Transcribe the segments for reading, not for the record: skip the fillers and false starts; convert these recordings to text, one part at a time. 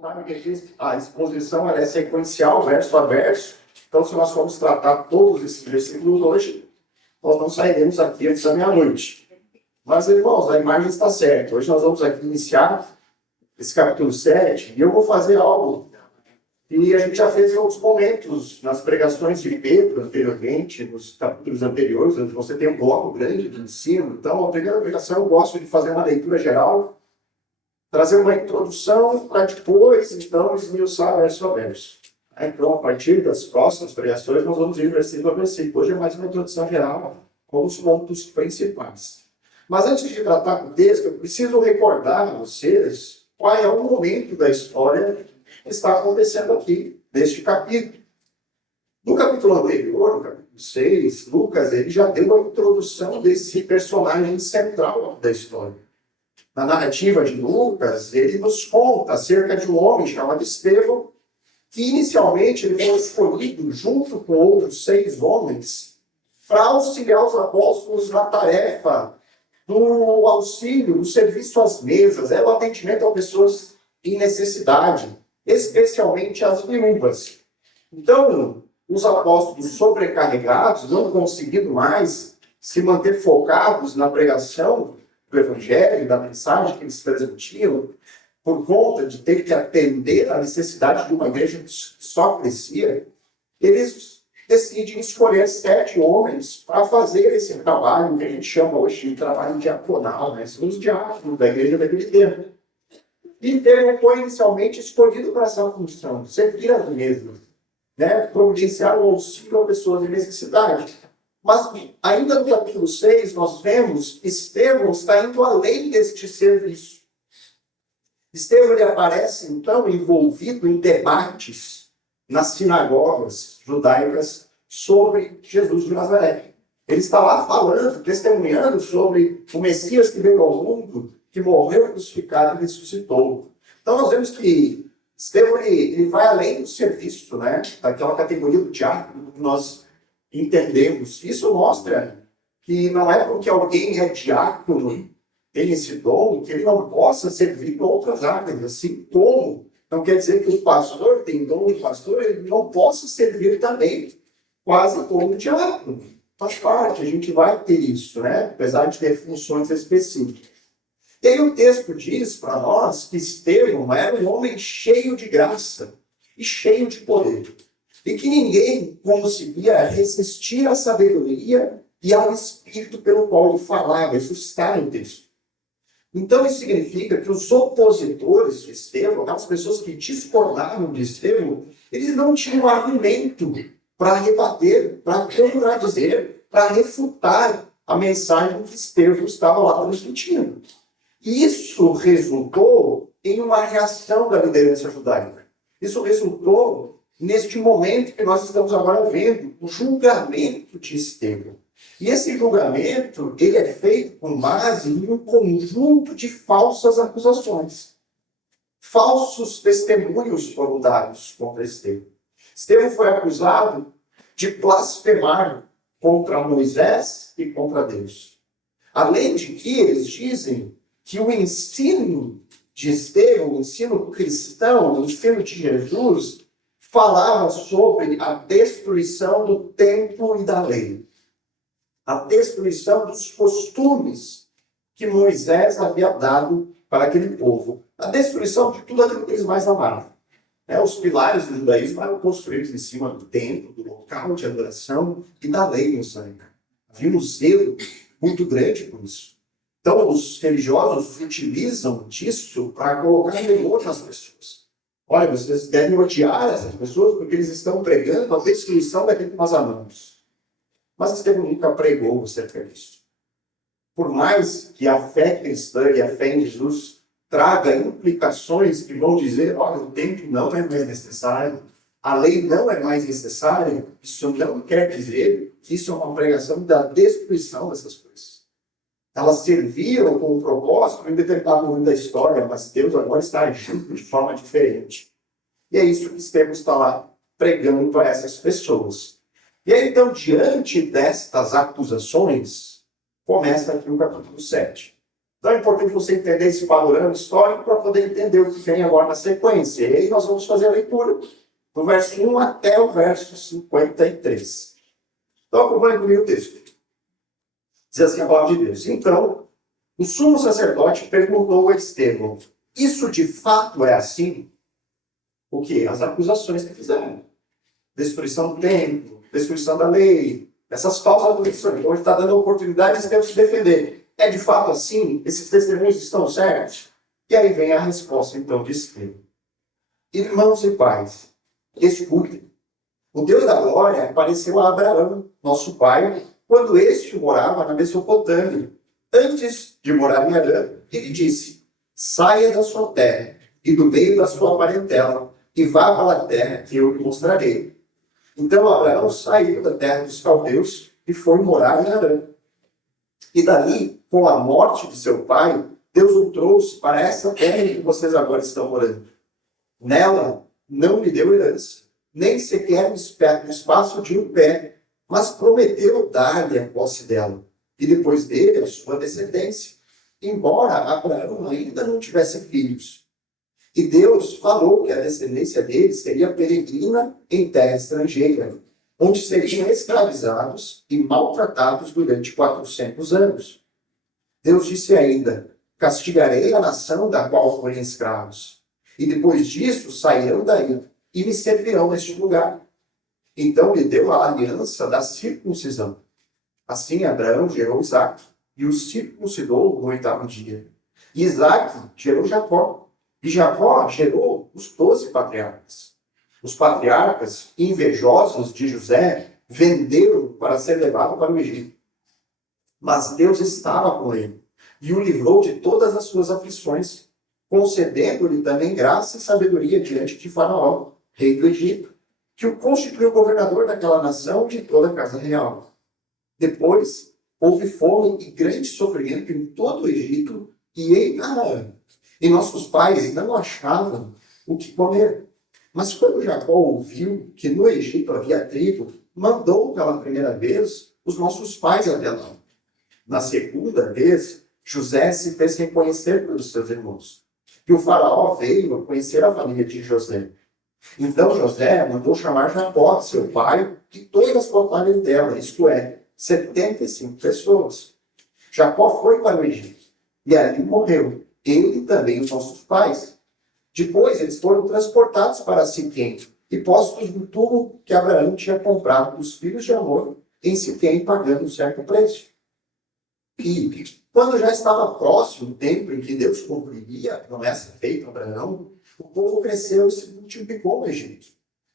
Sabe que a exposição ela é sequencial, verso a verso. Então, se nós formos tratar todos esses versículos hoje, nós não sairemos aqui antes da meia-noite. Mas, irmãos, a imagem está certa. Hoje nós vamos aqui iniciar esse capítulo 7 e eu vou fazer algo que a gente já fez em outros momentos, nas pregações de Pedro anteriormente, nos capítulos anteriores, onde você tem um bloco grande de ensino. Então, a primeira pregação eu gosto de fazer uma leitura geral, trazer uma introdução para depois, então, esmiuçar verso a verso. Então, a partir das próximas pregações, nós vamos ir versículo a versículo. Hoje é mais uma introdução geral com os pontos principais. Mas antes de tratar o texto, eu preciso recordar a vocês qual é o momento da história que está acontecendo aqui, neste capítulo. No capítulo anterior, no capítulo 6, Lucas ele já deu a introdução desse personagem central da história. Na narrativa de Lucas, ele nos conta acerca de um homem chamado Estevão, que inicialmente ele foi escolhido junto com outros 6 homens para auxiliar os apóstolos na tarefa do auxílio, do serviço às mesas, o atendimento a pessoas em necessidade, especialmente as viúvas. Então, os apóstolos sobrecarregados, não conseguindo mais se manter focados na pregação do evangelho, da mensagem que eles transmitiam, por conta de ter que atender à necessidade de uma igreja que só crescia, eles decidem escolher 7 homens para fazer esse trabalho que a gente chama hoje de trabalho diaconal, né? São os diáconos da igreja daquele tempo. E Estevão foi inicialmente escolhido para essa função, servir as mesmas, né? Providenciar o auxílio a pessoas em necessidade. Mas ainda no capítulo 6, nós vemos que Estevão está indo além deste serviço. Estevão ele aparece, então, envolvido em debates nas sinagogas judaicas sobre Jesus de Nazaré. Ele está lá falando, testemunhando sobre o Messias que veio ao mundo, que morreu crucificado e ressuscitou. Então nós vemos que Estevão ele vai além do serviço, né? Daquela categoria do diácono que nós entendemos. Isso mostra que não é porque alguém é diácono, tem esse dom, que ele não possa servir em outras áreas, assim como não quer dizer que o pastor tem dom de pastor, ele não possa servir também, quase como diácono. Faz parte, a gente vai ter isso, né? Apesar de ter funções específicas. E aí o texto diz para nós que Estevão era um homem cheio de graça e cheio de poder. E que ninguém conseguia resistir à sabedoria e ao espírito pelo qual ele falava. Isso está no texto. Então, isso significa que os opositores de Estevão, as pessoas que discordavam de Estevão, eles não tinham argumento para rebater, para contradizer, para refutar a mensagem que Estevão estava lá transmitindo. E isso resultou em uma reação da liderança judaica. Isso resultou neste momento que nós estamos agora vendo, o julgamento de Estevão. E esse julgamento, ele é feito com base em um conjunto de falsas acusações. Falsos testemunhos foram dados contra Estevão. Estevão foi acusado de blasfemar contra Moisés e contra Deus. Além de que eles dizem que o ensino de Estevão, o ensino cristão, o ensino de Jesus, falava sobre a destruição do templo e da lei. A destruição dos costumes que Moisés havia dado para aquele povo. A destruição de tudo aquilo que eles mais amavam. Os pilares do judaísmo eram construídos em cima do templo, do local de adoração e da lei mosaica. Havia um zelo muito grande por isso. Então, os religiosos utilizam disso para colocar temor nas pessoas. Olha, vocês devem odiar essas pessoas porque eles estão pregando a destruição daquilo que nós amamos. Mas Estevão nunca pregou acerca disso. Por mais que a fé cristã e a fé em Jesus traga implicações que vão dizer, olha, o templo não é mais necessário, a lei não é mais necessária, isso não quer dizer que isso é uma pregação da destruição dessas coisas. Elas serviram com um propósito em determinado momento da história, mas Deus agora está agindo de forma diferente. E é isso que Estevão está lá pregando para essas pessoas. E aí, então, diante destas acusações, começa aqui o capítulo 7. Então é importante você entender esse panorama histórico para poder entender o que vem agora na sequência. E aí nós vamos fazer a leitura do verso 1 até o verso 53. Então acompanhe comigo o texto. Diz assim a palavra de Deus. Então, o sumo sacerdote perguntou a Estevão: isso de fato é assim? O quê? As acusações que fizeram. Destruição do templo, destruição da lei, essas falsas acusações. Então ele está dando a oportunidade de Deus se defender. É de fato assim? Esses testemunhos estão certos? E aí vem a resposta então de Estevão. Irmãos e pais, escutem. O Deus da glória apareceu a Abraão, nosso pai, quando este morava na Mesopotâmia, antes de morar em Harã, e lhe disse: saia da sua terra e do meio da sua parentela, e vá para a terra que eu lhe mostrarei. Então Abraão saiu da terra dos caldeus e foi morar em Harã. E dali, com a morte de seu pai, Deus o trouxe para essa terra em que vocês agora estão morando. Nela não lhe deu herança, nem sequer no espaço de um pé, mas prometeu dar-lhe a posse dela, e depois dele a sua descendência, embora Abraão ainda não tivesse filhos. E Deus falou que a descendência dele seria peregrina em terra estrangeira, onde seriam escravizados e maltratados durante 400 anos. Deus disse ainda: castigarei a nação da qual forem escravos, e depois disso sairão daí e me servirão neste lugar. Então lhe deu a aliança da circuncisão. Assim Abraão gerou Isaque, e o circuncidou no 8º dia. E Isaque gerou Jacó, e Jacó gerou os 12 patriarcas. Os patriarcas, invejosos de José, venderam para ser levado para o Egito. Mas Deus estava com ele, e o livrou de todas as suas aflições, concedendo-lhe também graça e sabedoria diante de Faraó, rei do Egito, que o constituiu governador daquela nação e de toda a casa real. Depois, houve fome e grande sofrimento em todo o Egito e em Canaã. E nossos pais não achavam o que comer. Mas quando Jacó ouviu que no Egito havia trigo, mandou pela primeira vez os nossos pais até lá. Na segunda vez, José se fez reconhecer pelos seus irmãos. E o faraó veio a conhecer a família de José. Então José mandou chamar Jacó, seu pai, e toda a sua parentela, isto é, 75 pessoas. Jacó foi para o Egito, e ali morreu, ele e também os nossos pais. Depois eles foram transportados para Siquém, e postos no túmulo que Abraão tinha comprado dos filhos de Amor, em Siquém, pagando um certo preço. E quando já estava próximo o tempo em que Deus cumpriria a promessa feita a Abraão, o povo cresceu e se multiplicou no Egito,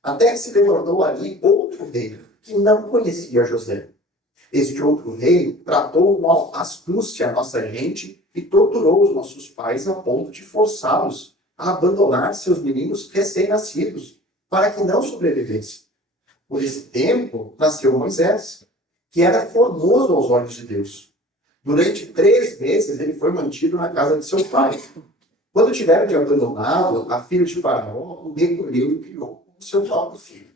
até que se levantou ali outro rei, que não conhecia José. Este outro rei tratou com astúcia a nossa gente e torturou os nossos pais a ponto de forçá-los a abandonar seus meninos recém-nascidos, para que não sobrevivessem. Por esse tempo nasceu Moisés, que era formoso aos olhos de Deus. Durante 3 meses ele foi mantido na casa de seu pai. Quando tiveram de abandoná-lo, a filha de Faraó o recolheu e criou como seu próprio filho.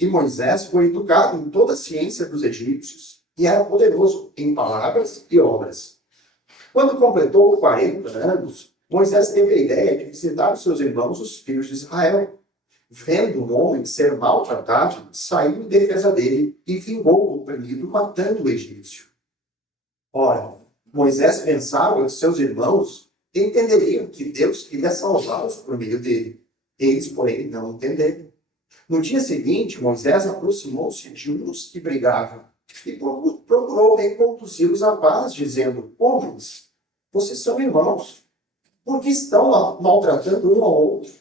E Moisés foi educado em toda a ciência dos egípcios e era poderoso em palavras e obras. Quando completou 40 anos, Moisés teve a ideia de visitar os seus irmãos, os filhos de Israel. Vendo um homem ser maltratado, saiu em defesa dele e vingou o oprimido, matando o egípcio. Ora, Moisés pensava que seus irmãos entenderiam que Deus queria salvá-los por meio dele. Eles, porém, não entenderam. No dia seguinte, Moisés aproximou-se de uns que brigavam e procurou reconduzi-los à paz, dizendo: homens, vocês são irmãos, por que estão maltratando um ao outro?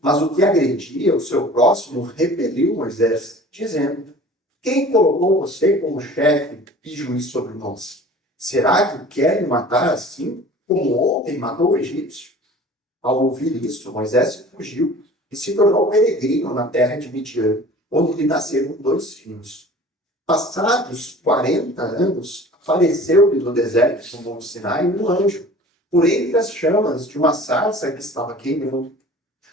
Mas o que agredia o seu próximo repeliu Moisés, dizendo: quem colocou você como chefe e juiz sobre nós? Será que quer me matar assim, como ontem matou o egípcio? Ao ouvir isso, Moisés fugiu e se tornou peregrino na terra de Midian, onde lhe nasceram 2 filhos. Passados 40 anos, apareceu-lhe no deserto do Monte Sinai um anjo, por entre as chamas de uma sarça que estava queimando.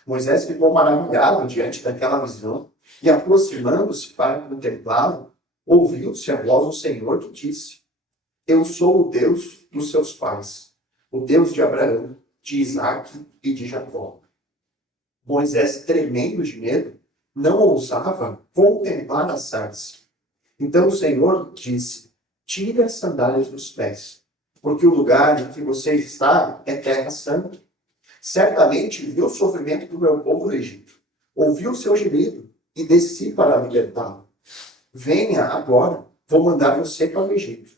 Moisés ficou maravilhado diante daquela visão e, aproximando-se para contemplá-lo, ouviu-se a voz do Senhor que disse: eu sou o Deus dos seus pais, o Deus de Abraão, de Isaac e de Jacó. Moisés, tremendo de medo, não ousava contemplar a sarça. Então o Senhor disse: tire as sandálias dos pés, porque o lugar em que você está é terra santa. Certamente viu o sofrimento do meu povo no Egito, ouviu o seu gemido e desci para libertá-lo. Venha agora, vou mandar você para o Egito.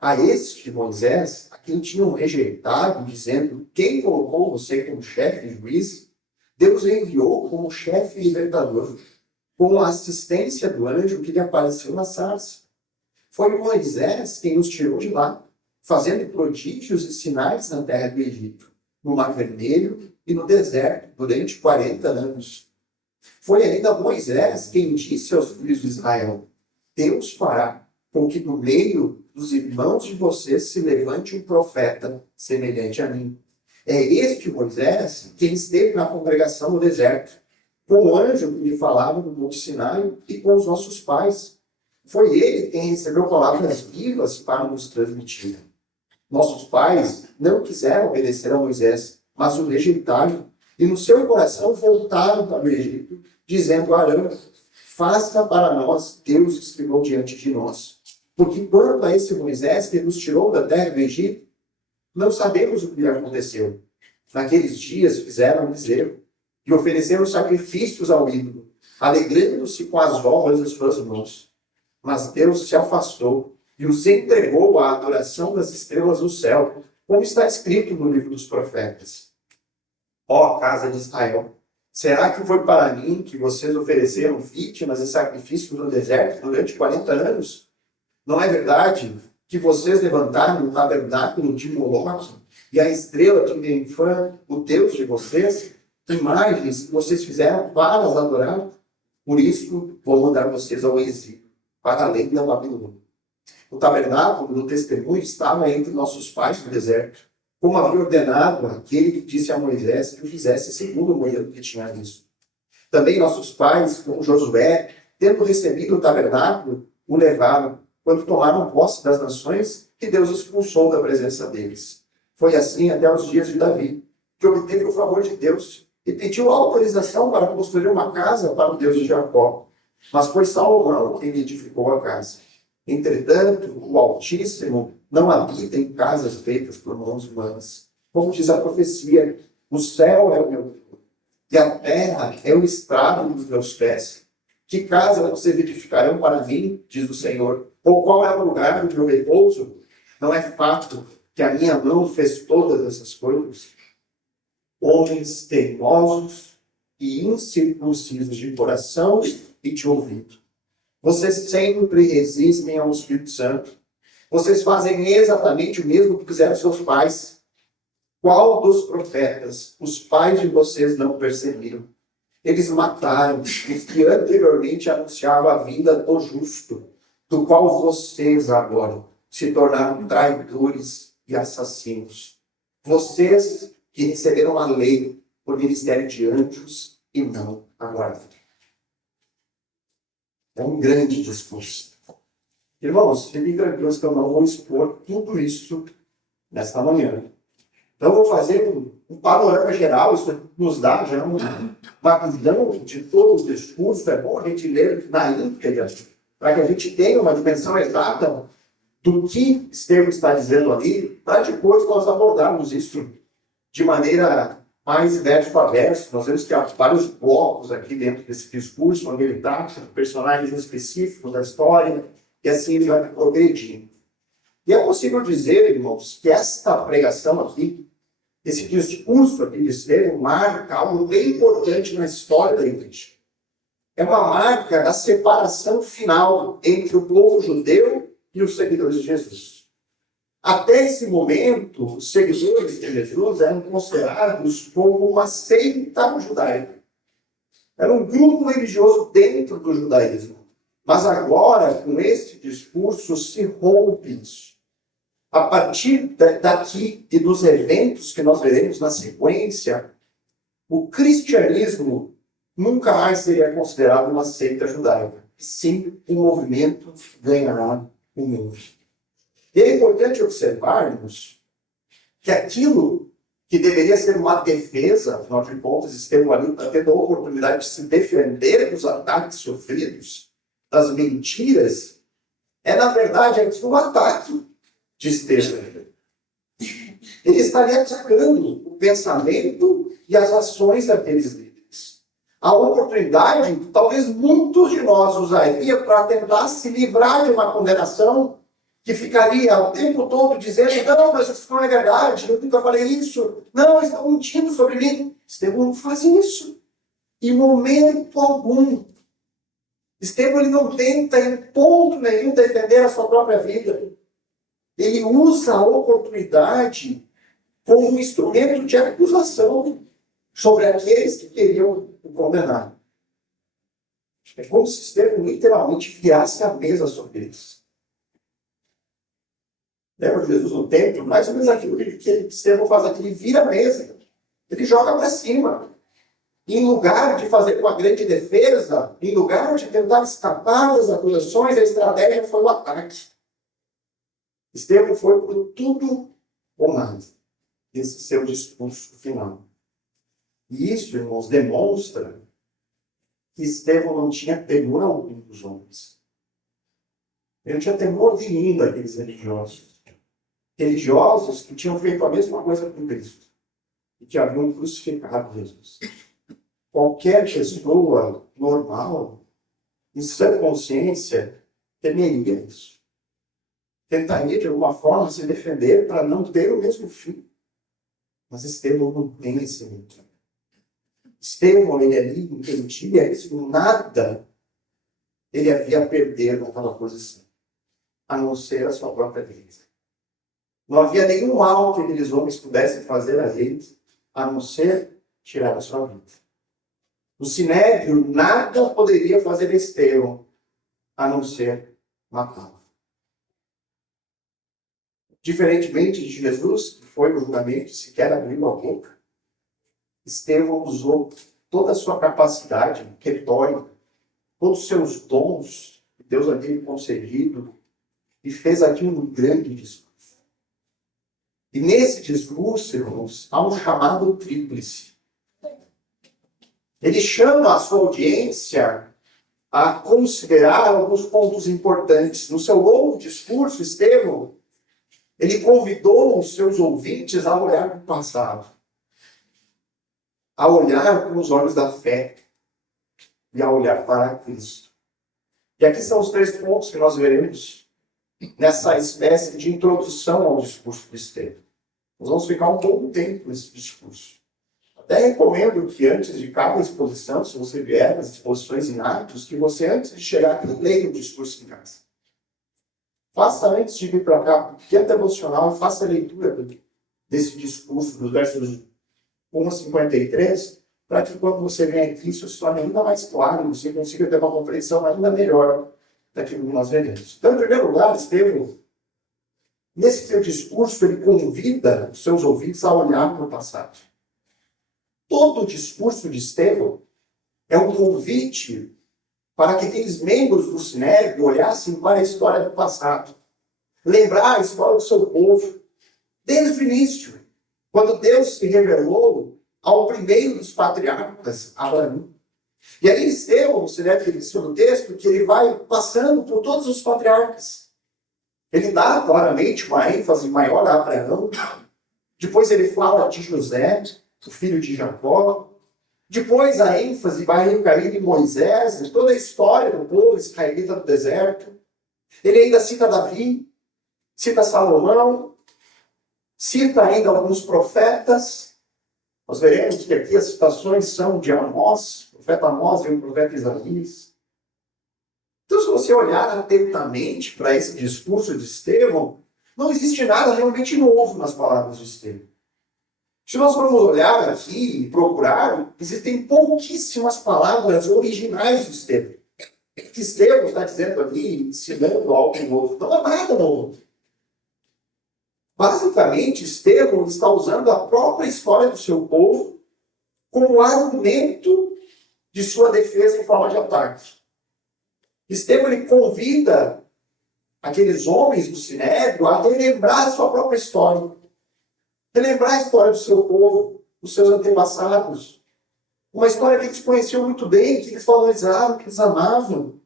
A este Moisés, a quem tinham rejeitado, dizendo: quem colocou você como chefe e juiz? Deus o enviou como chefe e libertador, com a assistência do anjo que lhe apareceu na sarça. Foi Moisés quem os tirou de lá, fazendo prodígios e sinais na terra do Egito, no Mar Vermelho e no deserto, durante 40 anos. Foi ainda Moisés quem disse aos filhos de Israel: Deus fará com que no meio dos irmãos de vocês se levante um profeta semelhante a mim. É este Moisés quem esteve na congregação no deserto, com o anjo que lhe falava no Monte Sinai e com os nossos pais. Foi ele quem recebeu palavras vivas para nos transmitir. Nossos pais não quiseram obedecer a Moisés, mas o rejeitaram, e no seu coração voltaram para o Egito, dizendo a Arão: faça para nós deuses que vão diante de nós. Porque quanto a esse Moisés que nos tirou da terra do Egito, não sabemos o que lhe aconteceu. Naqueles dias fizeram bezerro e ofereceram sacrifícios ao ídolo, alegrando-se com as obras das suas mãos. Mas Deus se afastou e os entregou à adoração das estrelas do céu, como está escrito no livro dos profetas. Ó casa de Israel, será que foi para mim que vocês ofereceram vítimas e sacrifícios no deserto durante 40 anos? Não é verdade que vocês levantaram o tabernáculo de Moloque e a estrela de Renfã, o Deus de vocês, imagens que vocês fizeram para as adorar? Por isso, vou mandar vocês ao exílio, para além da Babilônia. O tabernáculo do testemunho estava entre nossos pais no deserto, como havia ordenado aquele que disse a Moisés que o fizesse segundo o modelo que tinha visto. Também nossos pais, como Josué, tendo recebido o tabernáculo, o levaram, quando tomaram posse das nações que Deus expulsou da presença deles. Foi assim até os dias de Davi, que obteve o favor de Deus e pediu autorização para construir uma casa para o Deus de Jacó. Mas foi Salomão quem lhe edificou a casa. Entretanto, o Altíssimo não habita em casas feitas por mãos humanas. Como diz a profecia: o céu é o meu trono, e a terra é o estrado dos meus pés. Que casa vocês edificarão para mim, diz o Senhor? Ou qual é o lugar do meu repouso? Não é fato que a minha mão fez todas essas coisas? Homens teimosos e incircuncisos de coração e de ouvido. Vocês sempre resistem ao Espírito Santo. Vocês fazem exatamente o mesmo que fizeram seus pais. Qual dos profetas os pais de vocês não perceberam? Eles mataram os que anteriormente anunciavam a vinda do justo, do qual vocês agora se tornaram traidores e assassinos. Vocês que receberam a lei por ministério de anjos e não a guarda. É um grande discurso. Irmãos, fiquem tranquilos que eu não vou expor tudo isso nesta manhã. Então, eu vou fazer um panorama geral, isso nos dá já uma visão de todo o discurso. É bom a gente ler na íntegra, para que a gente tenha uma dimensão exata do que Estevão está dizendo ali, para depois nós abordarmos isso de maneira mais verso a verso. Nós vemos que há vários blocos aqui dentro desse discurso, onde ele está, personagens específicos da história, e assim ele vai progredindo. E é possível dizer, irmãos, que esta pregação aqui, esse discurso aqui de Estevão, marca algo bem importante na história da igreja. É uma marca da separação final entre o povo judeu e os seguidores de Jesus. Até esse momento, os seguidores de Jesus eram considerados como uma seita judaica. Era um grupo religioso dentro do judaísmo. Mas agora, com esse discurso, se rompe isso. A partir daqui e dos eventos que nós veremos na sequência, o cristianismo nunca mais seria considerado uma seita judaica. E sim, um movimento ganhará o mundo. E é importante observarmos que aquilo que deveria ser uma defesa, afinal de contas, Estevão ali está tendo a oportunidade de se defender dos ataques sofridos, das mentiras, é, na verdade, aqui um ataque de Estevão. Ele estaria atacando o pensamento e as ações daqueles líderes. A oportunidade, talvez muitos de nós usaria para tentar se livrar de uma condenação que ficaria o tempo todo dizendo: não, mas isso não é verdade, eu nunca falei isso, não, eles estão mentindo sobre mim. Estevão não faz isso. Em momento algum. Estevão ele não tenta em ponto nenhum defender a sua própria vida. Ele usa a oportunidade como um instrumento de acusação sobre aqueles que queriam o condenar. É como se Estevão literalmente virasse a mesa sobre eles. Lembra Jesus no templo? Mais ou menos aquilo que Estevão faz aqui. Ele vira a mesa. Ele joga para cima. E em lugar de fazer uma grande defesa, em lugar de tentar escapar das acusações, a estratégia foi o ataque. Estevão foi por tudo ou nada. Esse seu discurso final. E isso, irmãos, demonstra que Estevão não tinha temor algum dos homens. Ele não tinha temor nenhum daqueles religiosos. Religiosos que tinham feito a mesma coisa com Cristo. E que haviam crucificado Jesus. Qualquer pessoa normal, em sã consciência, temeria isso. Tentaria, de alguma forma, se defender para não ter o mesmo fim. Mas Estevão não tem esse medo. Estevão, ele ali entendia isso, nada ele havia a perder naquela posição, a não ser a sua própria vida. Não havia nenhum mal que aqueles homens pudessem fazer a ele, a não ser tirar a sua vida. No Sinédrio, nada poderia fazer Estevão, a não ser matá-lo. Diferentemente de Jesus, que foi no julgamento e sequer abriu a boca, Estevão usou toda a sua capacidade retórica, todos os seus dons que Deus havia concedido, e fez aqui um grande discurso. E nesse discurso, irmãos, há um chamado tríplice. Ele chama a sua audiência a considerar alguns pontos importantes. No seu longo discurso, Estevão, ele convidou os seus ouvintes a olhar para o passado, a olhar com os olhos da fé e a olhar para Cristo. E aqui são os 3 pontos que nós veremos nessa espécie de introdução ao discurso de Estevão. Nós vamos ficar um bom tempo nesse discurso. Até recomendo que antes de cada exposição, se você vier nas exposições em Atos, que você, antes de chegar aqui, leia o discurso em casa. Faça, antes de vir para cá, um pequeno devocional, faça a leitura desse discurso, dos versos 1 a 53, para que quando você venha aqui, isso se torne ainda mais claro, você consiga ter uma compreensão ainda melhor daquilo que nós veremos. Então, em primeiro lugar, Estevão, nesse seu discurso, ele convida os seus ouvintes a olhar para o passado. Todo o discurso de Estevão é um convite para que aqueles membros do Sinédrio olhassem para a história do passado. Lembrar a história do seu povo. Desde o início, quando Deus se revelou ao primeiro dos patriarcas, Abraão. E aí Estevão, você deve ter visto no texto, que ele vai passando por todos os patriarcas. Ele dá claramente uma ênfase maior a Abraão. Depois ele fala de José, o filho de Jacó. Depois a ênfase vai recair em Moisés, em toda a história do povo israelita do deserto. Ele ainda cita Davi, cita Salomão, cita ainda alguns profetas. Nós veremos que aqui as citações são de Amós, o profeta Amós e o profeta Isaías. Então, se você olhar atentamente para esse discurso de Estevão, não existe nada realmente novo nas palavras de Estevão. Se nós formos olhar aqui e procurar, existem pouquíssimas palavras originais de Estevão. O que Estevão está dizendo ali, ensinando algo novo, não é nada novo. Basicamente, Estevão está usando a própria história do seu povo como argumento de sua defesa em forma de ataque. Estevão ele convida aqueles homens do Sinédrio a relembrar a sua própria história. relembrar a história do seu povo, dos seus antepassados. Uma história que eles conheciam muito bem, que eles valorizavam, que eles amavam.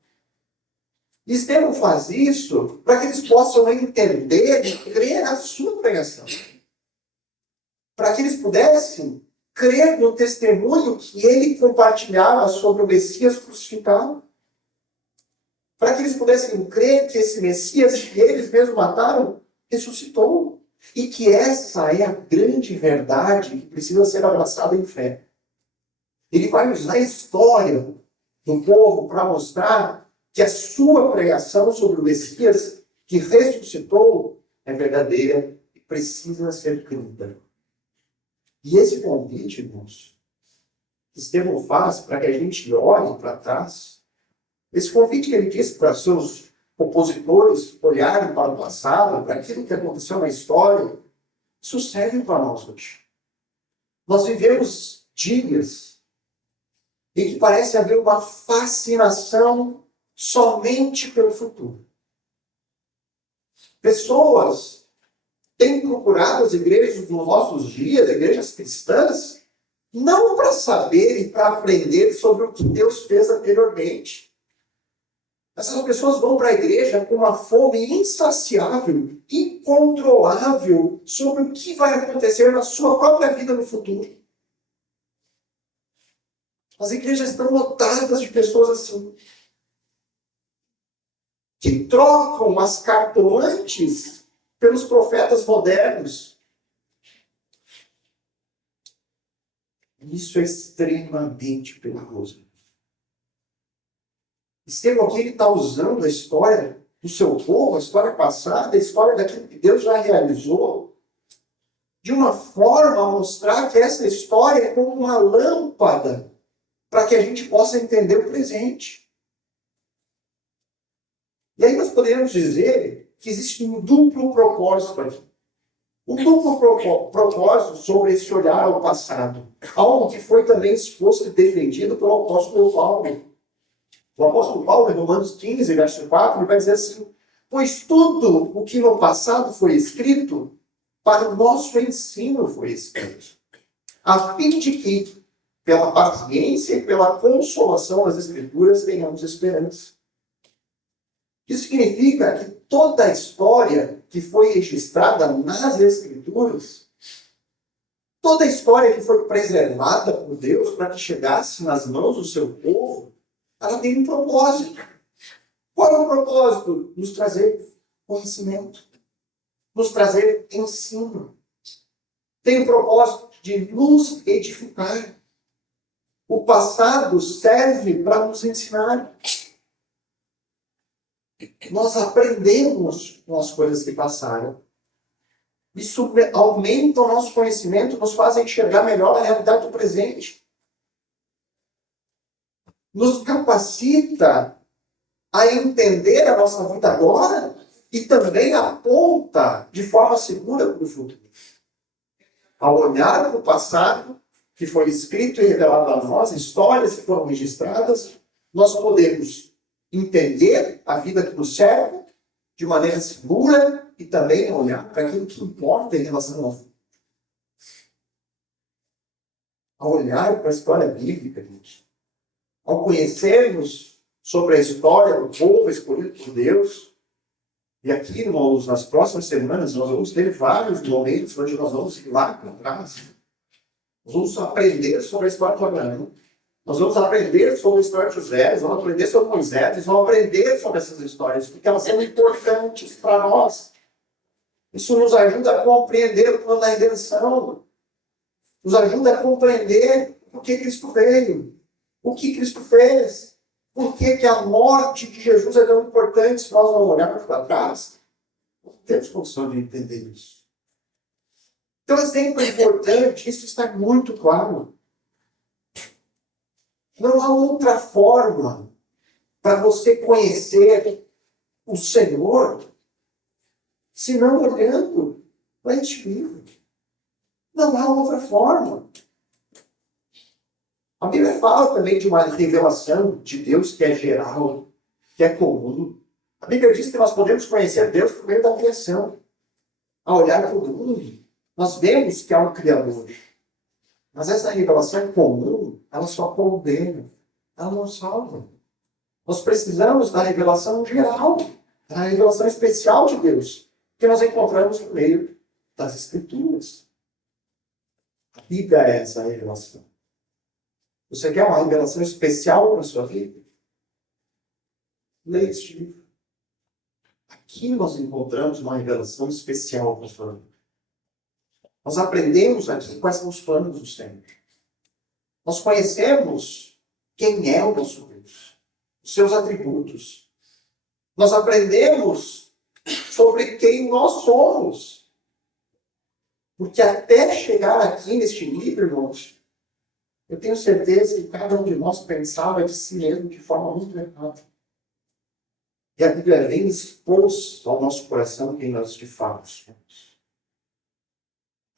E Estevão faz isso para que eles possam entender e crer na sua pregação. Para que eles pudessem crer no testemunho que ele compartilhava sobre o Messias crucificado. Para que eles pudessem crer que esse Messias que eles mesmos mataram, ressuscitou. E que essa é a grande verdade que precisa ser abraçada em fé. Ele vai usar a história do povo para mostrar que a sua pregação sobre o Messias que ressuscitou é verdadeira e precisa ser crida. E esse convite, irmãos, que Estevão faz para que a gente olhe para trás, esse convite que ele disse para seus opositores olharem para o passado, para aquilo que aconteceu na história, isso serve para nós hoje. Nós vivemos dias em que parece haver uma fascinação somente pelo futuro. Pessoas têm procurado as igrejas nos nossos dias, igrejas cristãs, não para saber e para aprender sobre o que Deus fez anteriormente. Essas pessoas vão para a igreja com uma fome insaciável, incontrolável sobre o que vai acontecer na sua própria vida no futuro. As igrejas estão lotadas de pessoas assim, que trocam as cartomantes pelos profetas modernos. Isso é extremamente perigoso. Estevão aqui ele está usando a história do seu povo, a história passada, a história daquilo que Deus já realizou, de uma forma a mostrar que essa história é como uma lâmpada para que a gente possa entender o presente. E aí nós podemos dizer que existe um duplo propósito aqui. Um duplo propósito sobre esse olhar ao passado. Algo que foi também exposto e defendido pelo apóstolo Paulo. O apóstolo Paulo, em Romanos 15, verso 4, ele vai dizer assim: pois tudo o que no passado foi escrito, para o nosso ensino foi escrito, a fim de que, pela paciência e pela consolação das Escrituras, tenhamos esperança. Isso significa que toda a história que foi registrada nas Escrituras, toda a história que foi preservada por Deus para que chegasse nas mãos do seu povo, ela tem um propósito. Qual é o propósito? Nos trazer conhecimento, nos trazer ensino. Tem o propósito de nos edificar. O passado serve para nos ensinar. Nós aprendemos com as coisas que passaram. Isso aumenta o nosso conhecimento, nos faz enxergar melhor a realidade do presente. Nos capacita a entender a nossa vida agora e também aponta de forma segura para o futuro. Ao olhar para o passado, que foi escrito e revelado a nós, histórias que foram registradas, nós podemos entender a vida que nos serve de maneira segura e também olhar para aquilo que importa em relação ao futuro. Ao olhar para a história bíblica, gente, ao conhecermos sobre a história do povo escolhido por Deus, e aqui, irmãos, nas próximas semanas, nós vamos ter vários momentos onde nós vamos ir lá para trás. Nós vamos aprender sobre a história de Abraão. Nós vamos aprender sobre a história de José, nós vamos aprender sobre Moisés, nós vamos aprender sobre essas histórias, porque elas são importantes para nós. Isso nos ajuda a compreender o plano da redenção. Nos ajuda a compreender por que Cristo veio, o que Cristo fez, por que a morte de Jesus é tão importante se nós não olharmos para trás. Não temos condição de entender isso. Então é sempre importante, isso está muito claro. Não há outra forma para você conhecer o Senhor senão olhando para este livro. Não há outra forma. A Bíblia fala também de uma revelação de Deus que é geral, que é comum. A Bíblia diz que nós podemos conhecer Deus por meio da criação. A olhar para o mundo, Nós vemos que há um Criador. Mas essa revelação comum, ela só condena. Ela não salva. Nós precisamos da revelação geral, da revelação especial de Deus, que nós encontramos no meio das Escrituras. A Bíblia é essa revelação. Você quer uma revelação especial para a sua vida? Leia este livro. Aqui nós encontramos uma revelação especial para a sua vida. Nós aprendemos aqui quais são os planos do Senhor. Nós conhecemos quem é o nosso Deus, os seus atributos. Nós aprendemos sobre quem nós somos. Porque até chegar aqui neste livro, irmãos, eu tenho certeza que cada um de nós pensava de si mesmo de forma muito errada. E a Bíblia vem expor ao nosso coração quem nós de fato somos.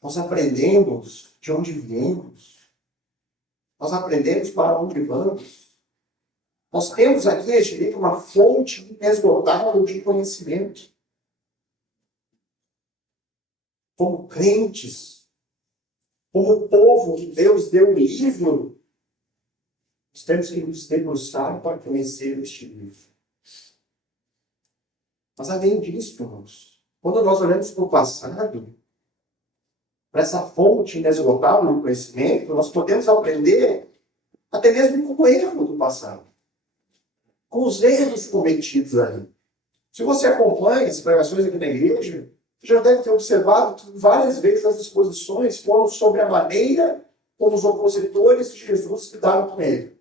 Nós aprendemos de onde viemos. Nós aprendemos para onde vamos. Nós temos aqui neste livro uma fonte inesgotável de conhecimento. Como crentes, como povo que Deus deu um livro, nós temos que nos debruçar para conhecer este livro. Mas além disso, irmãos, quando nós olhamos para o passado, para essa fonte inesgotável do conhecimento, nós podemos aprender até mesmo com o erro do passado. Com os erros cometidos ali. Se você acompanha as pregações aqui na igreja, você já deve ter observado que várias vezes as exposições foram sobre a maneira como os opositores de Jesus lidaram com ele.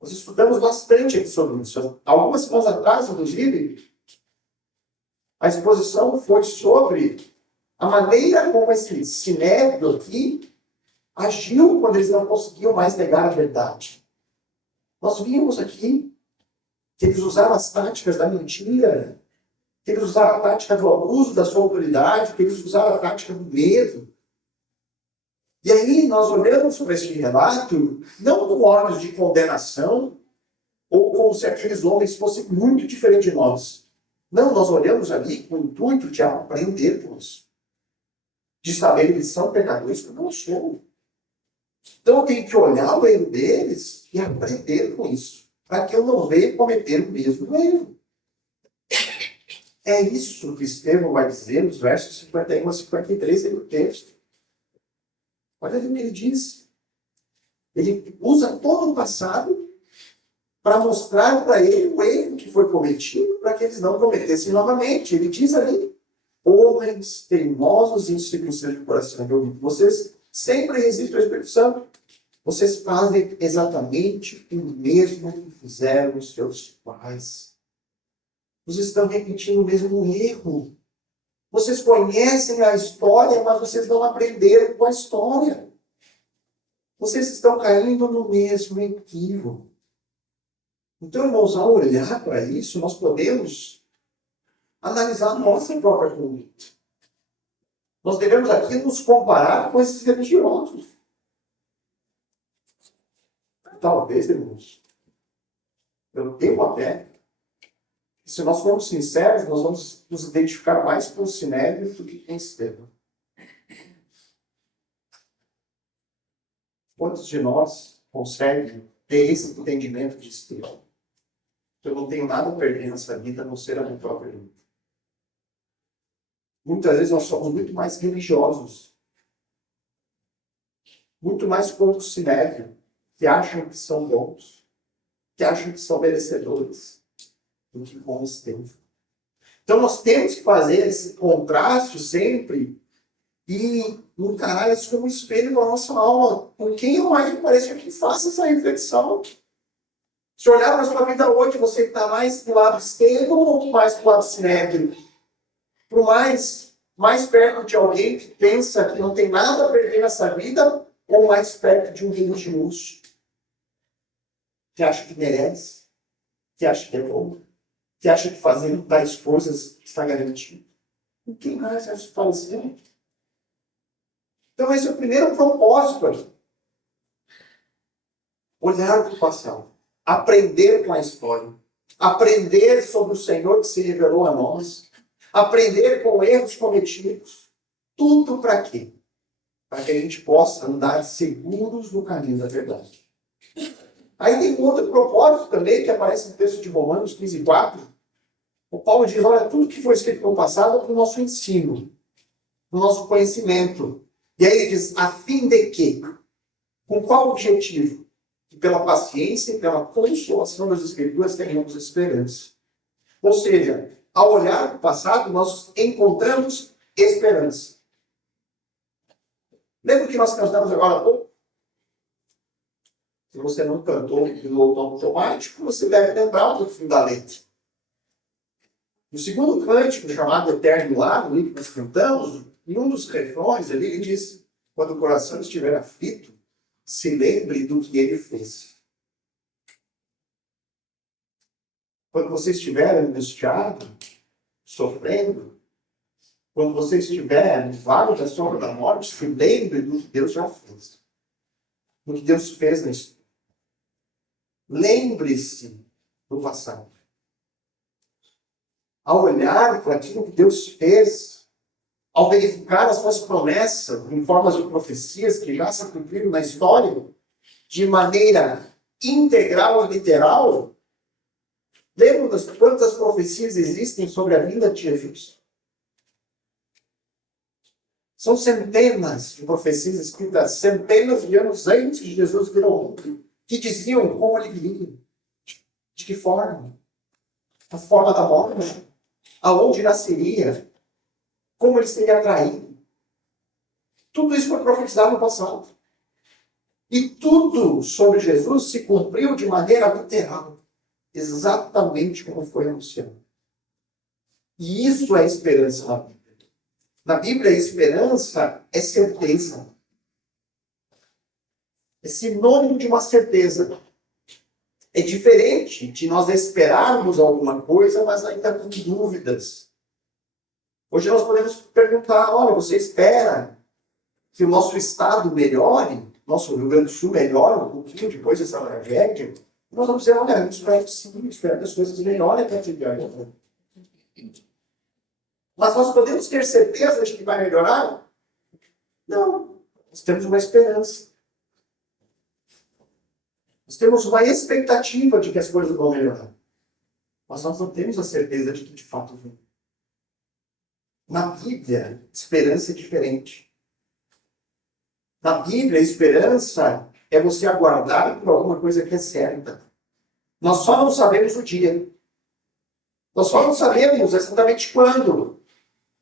Nós estudamos bastante aqui sobre isso. Algumas semanas atrás, inclusive, a exposição foi sobre a maneira como esse sinédrio aqui agiu quando eles não conseguiam mais negar a verdade. Nós vimos aqui que eles usaram as táticas da mentira, que eles usaram a tática do abuso da sua autoridade, que eles usaram a tática do medo. E aí nós olhamos para este relato, não com olhos de condenação, ou como se aqueles homens fossem muito diferentes de nós. Não, nós olhamos ali com o intuito de aprender com isso. De saber que eles são pecadores que eu não sou. Então eu tenho que olhar o erro deles e aprender com isso, para que eu não venha cometer o mesmo erro. É isso que Estevão vai dizer nos versos 51 a 53 do texto. Olha o que ele diz. Ele usa todo o passado para mostrar para ele o erro que foi cometido, para que eles não cometessem novamente. Ele diz ali: homens teimosos e incircuncisos de coração. Vocês sempre resistem ao Espírito Santo. Vocês fazem exatamente o mesmo que fizeram os seus pais. Vocês estão repetindo o mesmo erro. Vocês conhecem a história, mas vocês não aprenderam com a história. Vocês estão caindo no mesmo equívoco. Então, irmãos, ao olhar para isso, nós podemos analisar a nossa própria conduta. Nós devemos aqui nos comparar com esses religiosos. Talvez, irmãos, eu tenho até, se nós formos sinceros, nós vamos nos identificar mais com o Sinédrio do que com Estevão. Quantos de nós conseguem ter esse entendimento de Estevão? Eu não tenho nada a perder nessa vida, a não ser a minha própria vida. Muitas vezes nós somos muito mais religiosos. Muito mais como o Sinédrio, que acham que são bons, que acham que são merecedores, do que com Estevão. Então nós temos que fazer esse contraste sempre e encarar isso como um espelho da nossa alma. Com quem eu mais me pareço que faça essa reflexão. Se olhar para a sua vida hoje, você está mais do lado Estevão ou mais do lado Sinédrio? Por mais perto de alguém que pensa que não tem nada a perder nessa vida, ou mais perto de um religioso que acha que merece, que acha que é bom, que acha que fazendo tais coisas está garantido. E quem mais acha que faz isso? Então esse é o primeiro propósito aqui. Olhar para o passado. Aprender com a história. Aprender sobre o Senhor que se revelou a nós. Aprender com erros cometidos. Tudo para quê? Para que a gente possa andar seguros no caminho da verdade. Aí tem um outro propósito também, que aparece no texto de Romanos 15:4. O Paulo diz, olha, tudo que foi escrito no passado é para o nosso ensino, para o nosso conhecimento. E aí ele diz, a fim de quê? Com qual objetivo? Que pela paciência e pela consolação das Escrituras tenhamos esperança. Ou seja, ao olhar para o passado, nós encontramos esperança. Lembra que nós cantamos agora há pouco? Se você não cantou no piloto automático, você deve lembrar do fim da letra. No segundo cântico, chamado Eterno Lar, no livro que nós cantamos, em um dos refrões ali, ele diz, quando o coração estiver aflito, se lembre do que ele fez. Quando você estiver angustiado, sofrendo, quando você estiver no vale da sombra da morte, se lembre do que Deus já fez. Do que Deus fez na história. Lembre-se do passado. Ao olhar para aquilo que Deus fez, ao verificar as suas promessas em formas de profecias que já se cumpriram na história, de maneira integral e literal, lembram das quantas profecias existem sobre a vinda de Jesus? São centenas de profecias escritas centenas de anos antes de Jesus vir ao mundo, que diziam como ele viria, de que forma, a forma da morte, aonde nasceria, como ele seria traído. Tudo isso foi profetizado no passado. E tudo sobre Jesus se cumpriu de maneira literal, exatamente como foi anunciado. E isso é esperança na Bíblia. Na Bíblia, a esperança é certeza. É sinônimo de uma certeza. É diferente de nós esperarmos alguma coisa, mas ainda com dúvidas. Hoje nós podemos perguntar, olha, você espera que o nosso estado melhore, nosso Rio Grande do Sul melhore um pouquinho depois dessa tragédia? Nós vamos dizer, olha, eu espero que sim, eu espero que as coisas melhorem até chegar. Mas nós podemos ter certeza de que vai melhorar? Não. Nós temos uma esperança. Nós temos uma expectativa de que as coisas vão melhorar. Mas nós não temos a certeza de que de fato vão. Na Bíblia, esperança é diferente. Na Bíblia, a esperança é você aguardar por alguma coisa que é certa. Nós só não sabemos o dia. Nós só não sabemos exatamente quando.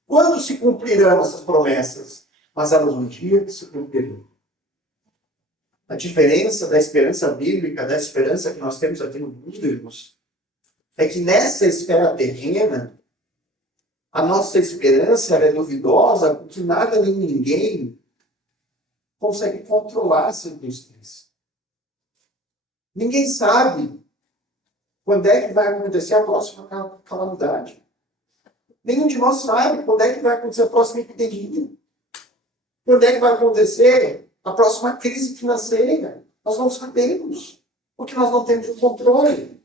Quando se cumprirão essas promessas? Mas elas um dia se cumprirão. A diferença da esperança bíblica, da esperança que nós temos aqui no mundo, irmãos, é que nessa esfera terrena, a nossa esperança é duvidosa porque nada nem ninguém consegue controlar as circunstâncias. Ninguém sabe quando é que vai acontecer a próxima calamidade. Nenhum de nós sabe quando é que vai acontecer a próxima epidemia. Quando é que vai acontecer a próxima crise financeira. Nós não sabemos, porque nós não temos o controle.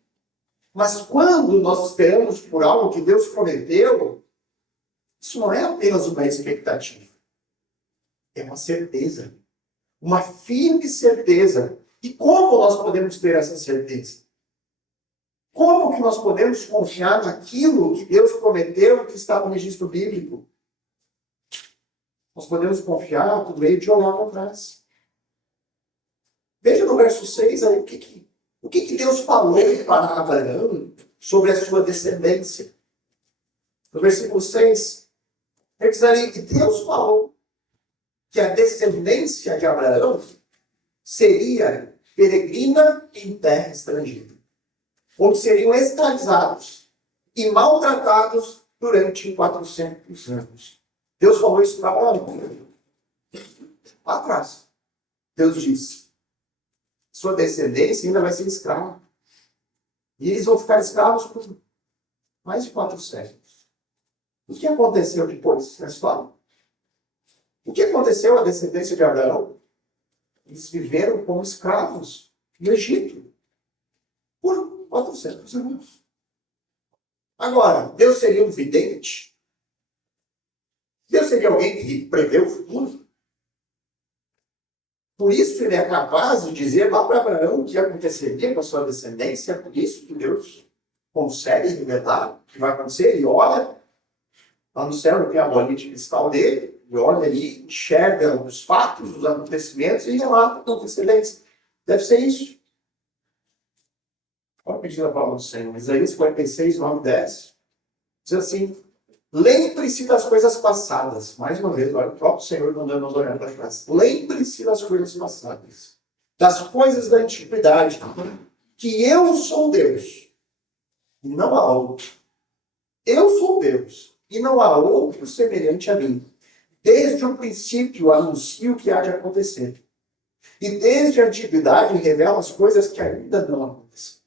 Mas quando nós esperamos por algo que Deus prometeu, isso não é apenas uma expectativa. É uma certeza. Uma firme certeza. E como nós podemos ter essa certeza? Como que nós podemos confiar naquilo que Deus prometeu que está no registro bíblico? Nós podemos confiar por meio de olhar para trás. Veja no verso 6 aí, o que Deus falou para Abraão sobre a sua descendência. No versículo 6, ele diz ali que Deus falou que a descendência de Abraão seria peregrina em terra estrangeira, onde seriam escravizados e maltratados durante 400 anos. Deus falou isso para Abraão. Lá atrás, Deus disse, sua descendência ainda vai ser escrava. E eles vão ficar escravos por mais de 4 séculos. O que aconteceu depois na história? O que aconteceu à descendência de Abraão? Eles viveram como escravos no Egito por 400 anos. Agora, Deus seria um vidente? Deus seria alguém que prevê o futuro? Por isso ele é capaz de dizer lá para Abraão o que aconteceria com a sua descendência. Por isso que Deus consegue revelar o que vai acontecer. Ele olha lá no céu, ele tem a bolinha de cristal dele, ele olha ali, enxerga os fatos, os acontecimentos e relata com antecedência. Deve ser isso. Olha pedir a palavra do Senhor. Isaías 46, 9 e 10. Diz assim: lembre-se das coisas passadas. Mais uma vez, olha, o próprio Senhor mandando nós olhar para trás. Lembre-se das coisas passadas. Das coisas da antiguidade. Que eu sou Deus. E não há outro. Eu sou Deus. E não há outro semelhante a mim. Desde o princípio anuncio o que há de acontecer. E desde a antiguidade revela as coisas que ainda não aconteceram.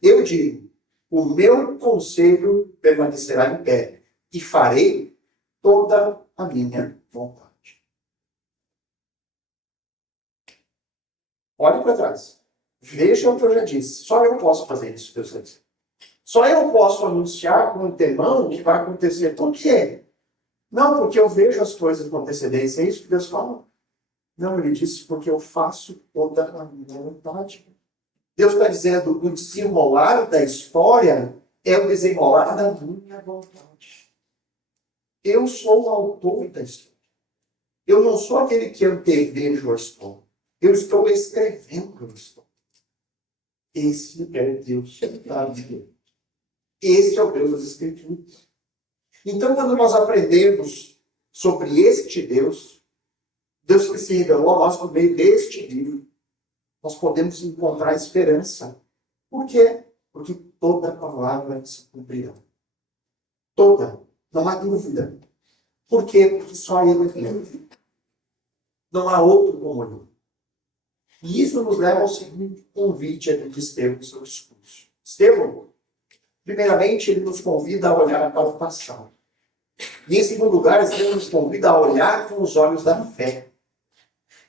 Eu digo, o meu conselho permanecerá em pé, e farei toda a minha vontade. Olhe para trás. Veja o que eu já disse. Só eu posso fazer isso, Deus diz. Só eu posso anunciar com antemão o que vai acontecer. Por quê? Não porque eu vejo as coisas com antecedência. É isso que Deus fala? Não, ele disse porque eu faço toda a minha vontade. Deus está dizendo, o desenrolar da história é o desenrolar da minha vontade. Eu sou o autor da história. Eu não sou aquele que antevejo a história. Eu estou escrevendo a história. Esse é Deus da vida. Esse é o Deus das Escrituras. Então, quando nós aprendemos sobre este Deus, Deus que se revelou a nós por meio deste livro, nós podemos encontrar esperança. Por quê? Porque toda palavra se cumprirá. Toda. Não há dúvida. Por quê? Porque só Ele é Deus. Não há outro como Ele. E isso nos leva ao seguinte convite aqui de Estevão no seu discurso. Estevão, primeiramente, ele nos convida a olhar para o passado. E, em segundo lugar, Estevão nos convida a olhar com os olhos da fé.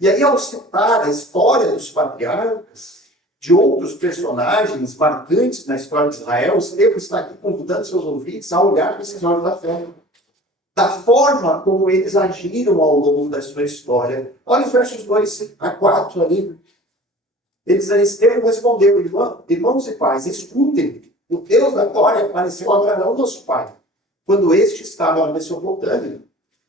E aí, ao citar a história dos patriarcas, de outros personagens marcantes na história de Israel, Estevão está aqui convidando seus ouvintes a olhar com esses olhos da fé. Da forma como eles agiram ao longo da sua história. Olha os versos 2 a 4 ali. Eles, Estevão respondeu, irmãos e pais, escutem, o Deus da glória apareceu a Abraão, nosso pai, quando este estava na Mesopotâmia,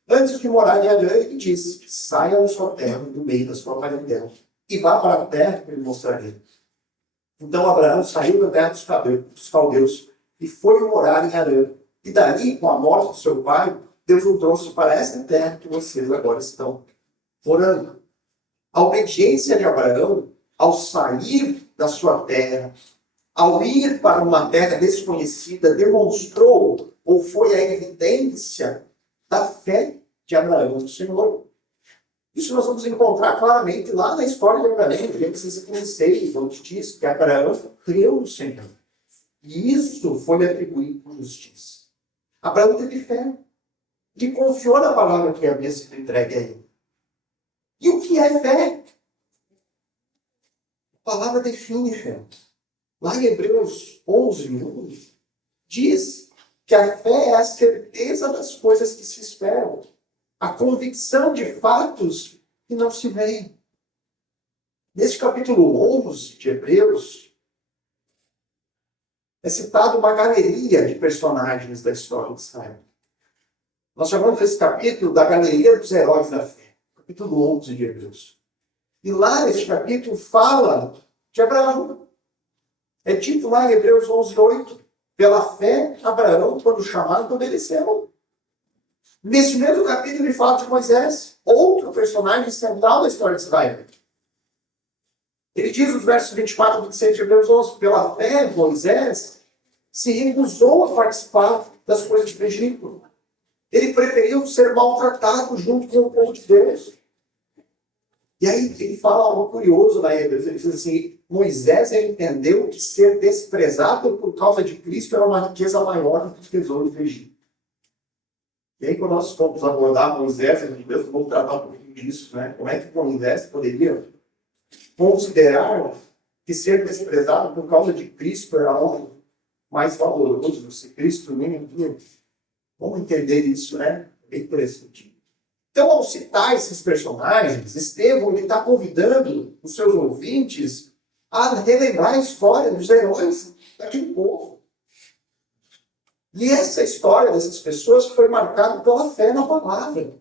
antes de morar em Harã, ele disse, saia da sua terra, do meio da sua parentela, e vá para a terra que ele mostraria. Então Abraão saiu da terra dos caldeus e foi morar em Harã. E dali, com a morte do seu pai, Deus o trouxe para essa terra que vocês agora estão morando. A obediência de Abraão, ao sair da sua terra, ao ir para uma terra desconhecida, demonstrou, ou foi a evidência da fé de Abraão no Senhor. Isso nós vamos encontrar claramente lá na história de Abraão, em Gênesis 16, onde diz que Abraão creu no Senhor. E isso foi atribuído por justiça. Abraão teve fé, que confiou na palavra que havia sido entregue a ele. E o que é fé? A palavra define fé. Lá em Hebreus 11, 1, diz que a fé é a certeza das coisas que se esperam, a convicção de fatos que não se veem. Neste capítulo 11 de Hebreus, é citada uma galeria de personagens da história de Israel. Nós chamamos esse capítulo da galeria dos heróis da fé, capítulo 11 de Hebreus. E lá neste capítulo fala de Abraão. É dito lá em Hebreus 11, 8, pela fé, Abraão, quando chamado, obedeceu. Nesse mesmo capítulo ele fala de Moisés, outro personagem central da história de Israel. Ele diz nos versos 24 e 26 de Hebreus 11, pela fé, Moisés se recusou a participar das coisas do Egito. Ele preferiu ser maltratado junto com o povo de Deus. E aí ele fala algo curioso na Hebreus. Ele diz assim, Moisés entendeu que ser desprezado por causa de Cristo era uma riqueza maior do que os tesouros do Egito. E aí quando nós fomos abordar Moisés, vamos tratar um pouquinho disso, né? Como é que Moisés poderia considerar que ser desprezado por causa de Cristo era algo mais valoroso, se Cristo nem. Vamos entender isso, né? É interessante. Então, ao citar esses personagens, Estevão está convidando os seus ouvintes a relembrar a história dos heróis daquele povo. E essa história dessas pessoas foi marcada pela fé na palavra,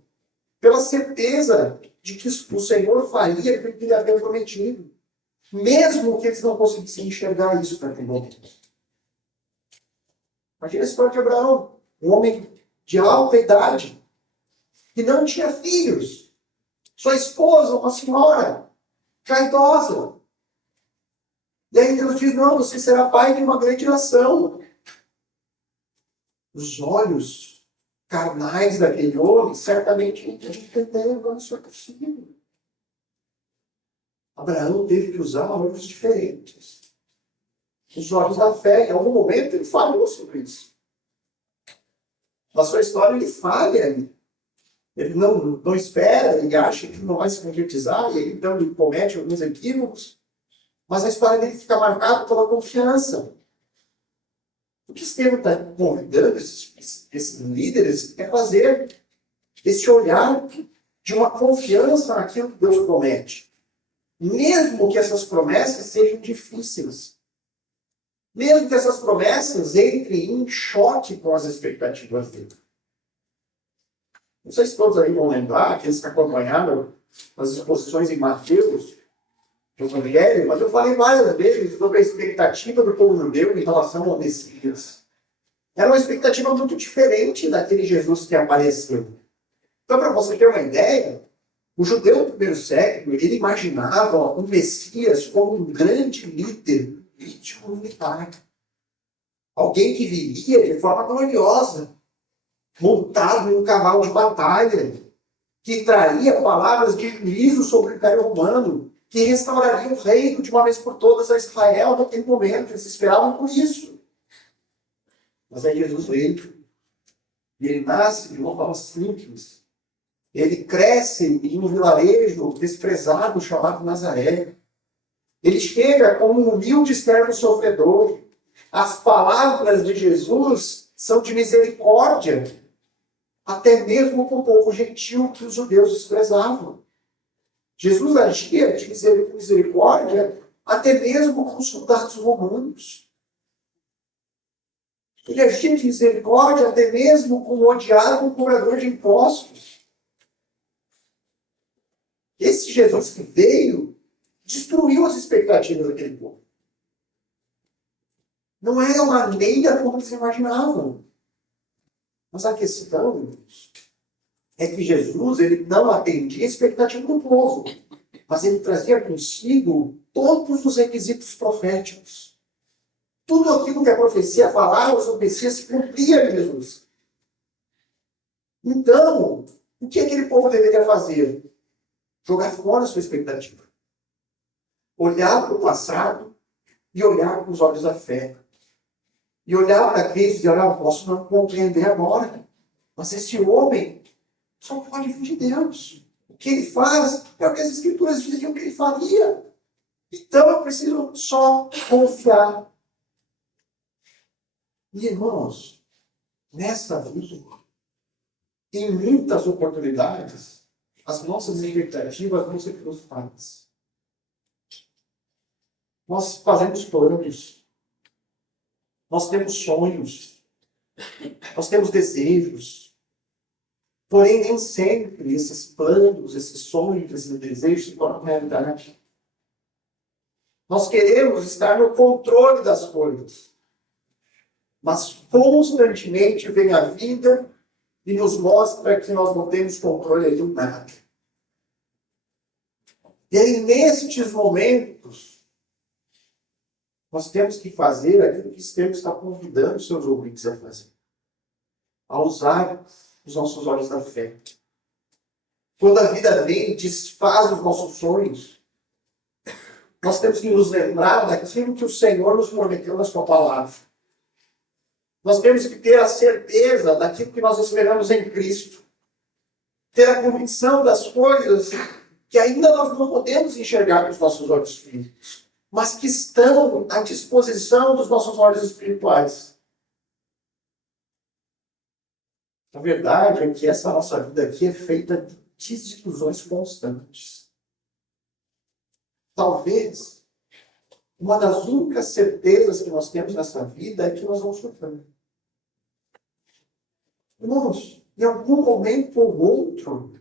pela certeza de que o Senhor faria aquilo que ele havia prometido, mesmo que eles não conseguissem enxergar isso naquele momento. Imagina a história de Abraão, um homem de alta idade, que não tinha filhos, sua esposa, uma senhora, já idosa. E aí Deus diz, não, você será pai de uma grande nação. Os olhos carnais daquele homem certamente entenderam, isso é possível. Abraão teve que usar olhos diferentes. Os olhos da fé. Em algum momento ele falhou sobre isso. Na sua história ele falha. Ele não espera, ele acha que não vai se concretizar, e então ele comete alguns equívocos. Mas a história dele fica marcada pela confiança. O que Estevão está convidando esses líderes é fazer esse olhar de uma confiança naquilo que Deus promete. Mesmo que essas promessas sejam difíceis. Mesmo que essas promessas entrem em choque com as expectativas dele. Não sei se todos aí vão lembrar, aqueles que acompanharam as exposições em Mateus, do Evangelho, mas eu falei várias vezes sobre a expectativa do povo judeu em relação ao Messias. Era uma expectativa muito diferente daquele Jesus que apareceu. Então, para você ter uma ideia, o judeu do primeiro século, ele imaginava o Messias como um grande líder político militar. Alguém que viria de forma gloriosa, montado em um cavalo de batalha, que traria palavras de juízo sobre o Império Romano, que restauraria o reino de uma vez por todas a Israel naquele momento. Eles esperavam por isso. Mas aí Jesus veio. E ele nasce de uma forma simples. Ele cresce em um vilarejo desprezado chamado Nazaré. Ele chega como um humilde servo sofredor. As palavras de Jesus são de misericórdia, até mesmo com o povo gentil que os judeus desprezavam. Jesus agia de misericórdia até mesmo com os soldados romanos. Ele agia de misericórdia até mesmo com o odiado cobrador de impostos. Esse Jesus que veio destruiu as expectativas daquele povo. Não era uma maneira como eles imaginavam. Mas a questão é que Jesus ele não atendia a expectativa do povo, mas ele trazia consigo todos os requisitos proféticos. Tudo aquilo que a profecia falava sobre o Messias se cumpria em Jesus. Então, o que aquele povo deveria fazer? Jogar fora a sua expectativa. Olhar para o passado e olhar com os olhos da fé. E olhar para Cristo e dizer, olha, eu posso não compreender agora, mas esse homem só pode vir de Deus. O que ele faz é o que as Escrituras diziam que ele faria. Então eu preciso só confiar. E irmãos, nessa vida, em muitas oportunidades, as nossas expectativas vão ser frustradas. Nós fazemos planos. Nós temos sonhos. Nós temos desejos. Porém, nem sempre esses planos, esses sonhos, esses desejos se tornam realidade. Nós queremos estar no controle das coisas. Mas constantemente vem a vida e nos mostra que nós não temos controle de nada. E aí, nestes momentos, nós temos que fazer aquilo que Estevão está convidando os seus ouvintes a fazer. A usar os nossos olhos da fé. Quando a vida vem e desfaz os nossos sonhos, nós temos que nos lembrar daquilo que o Senhor nos prometeu na sua palavra. Nós temos que ter a certeza daquilo que nós esperamos em Cristo. Ter a convicção das coisas que ainda nós não podemos enxergar com os nossos olhos físicos, mas que estão à disposição dos nossos olhos espirituais. A verdade é que essa nossa vida aqui é feita de desilusões constantes. Talvez uma das únicas certezas que nós temos nessa vida é que nós vamos sofrer. Irmãos, em algum momento ou outro,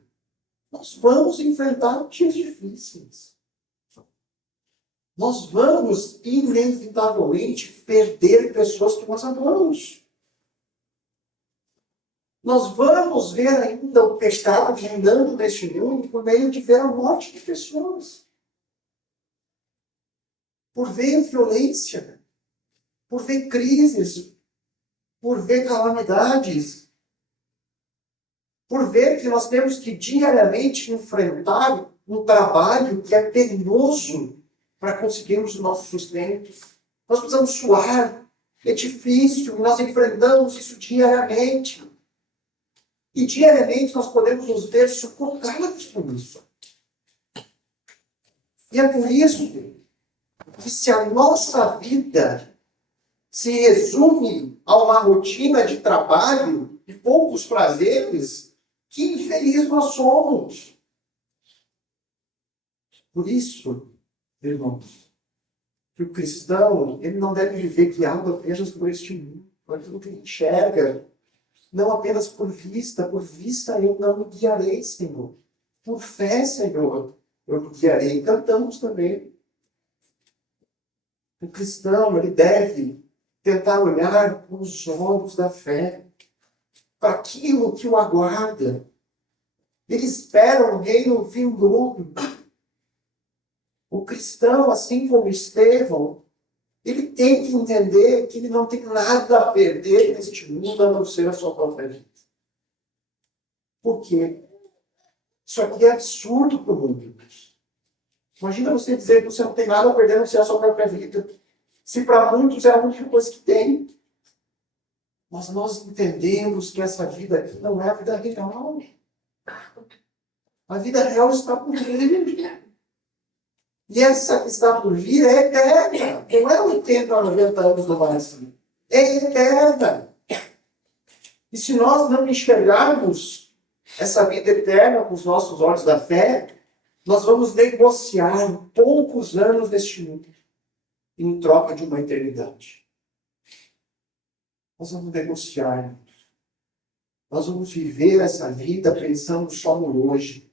nós vamos enfrentar dias difíceis. Nós vamos, inevitavelmente, perder pessoas que nós amamos. Nós vamos ver ainda o pecado reinando neste mundo por meio de ver a morte de pessoas. Por ver violência, por ver crises, por ver calamidades, por ver que nós temos que diariamente enfrentar um trabalho que é penoso para conseguirmos o nosso sustento. Nós precisamos suar, é difícil, nós enfrentamos isso diariamente. E diariamente nós podemos nos ver sufocados por isso. E é por isso que se a nossa vida se resume a uma rotina de trabalho e poucos prazeres, que infeliz nós somos. Por isso, irmãos, que o cristão ele não deve viver guiado apenas por este mundo, por aquilo que ele enxerga. Não apenas por vista eu não me guiarei, Senhor. Por fé, Senhor, eu me guiarei. Cantamos também. O cristão, ele deve tentar olhar com os olhos da fé para aquilo que o aguarda. Ele espera um reino vindouro. O cristão, assim como Estevão, ele tem que entender que ele não tem nada a perder neste mundo a não ser a sua própria vida. Por quê? Isso aqui é absurdo para o mundo. Imagina você dizer que você não tem nada a perder a não ser a sua própria vida. Se para muitos é a única coisa que tem. Mas nós entendemos que essa vida aqui não é a vida real. A vida real está por vir. E essa que está por vir é eterna. Não é 80 ou 90 anos no máximo. É eterna. E se nós não enxergarmos essa vida eterna com os nossos olhos da fé, nós vamos negociar poucos anos deste mundo em troca de uma eternidade. Nós vamos negociar. Nós vamos viver essa vida pensando só no hoje.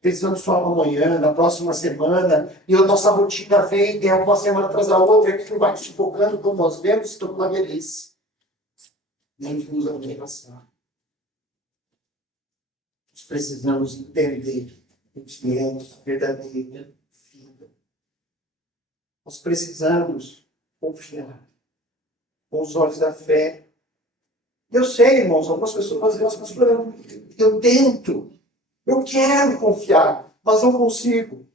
Pensando só no amanhã, na próxima semana, e a nossa rotina vem, é uma semana atrás da outra, e aquilo vai nos sufocando, como nós vemos, estamos na velhice. Nem nos anos passar. Nós precisamos entender o que é a verdadeira vida. Nós precisamos confiar com os olhos da fé. Eu sei, irmãos, algumas pessoas dizem, eu tento. Eu quero confiar, mas não consigo.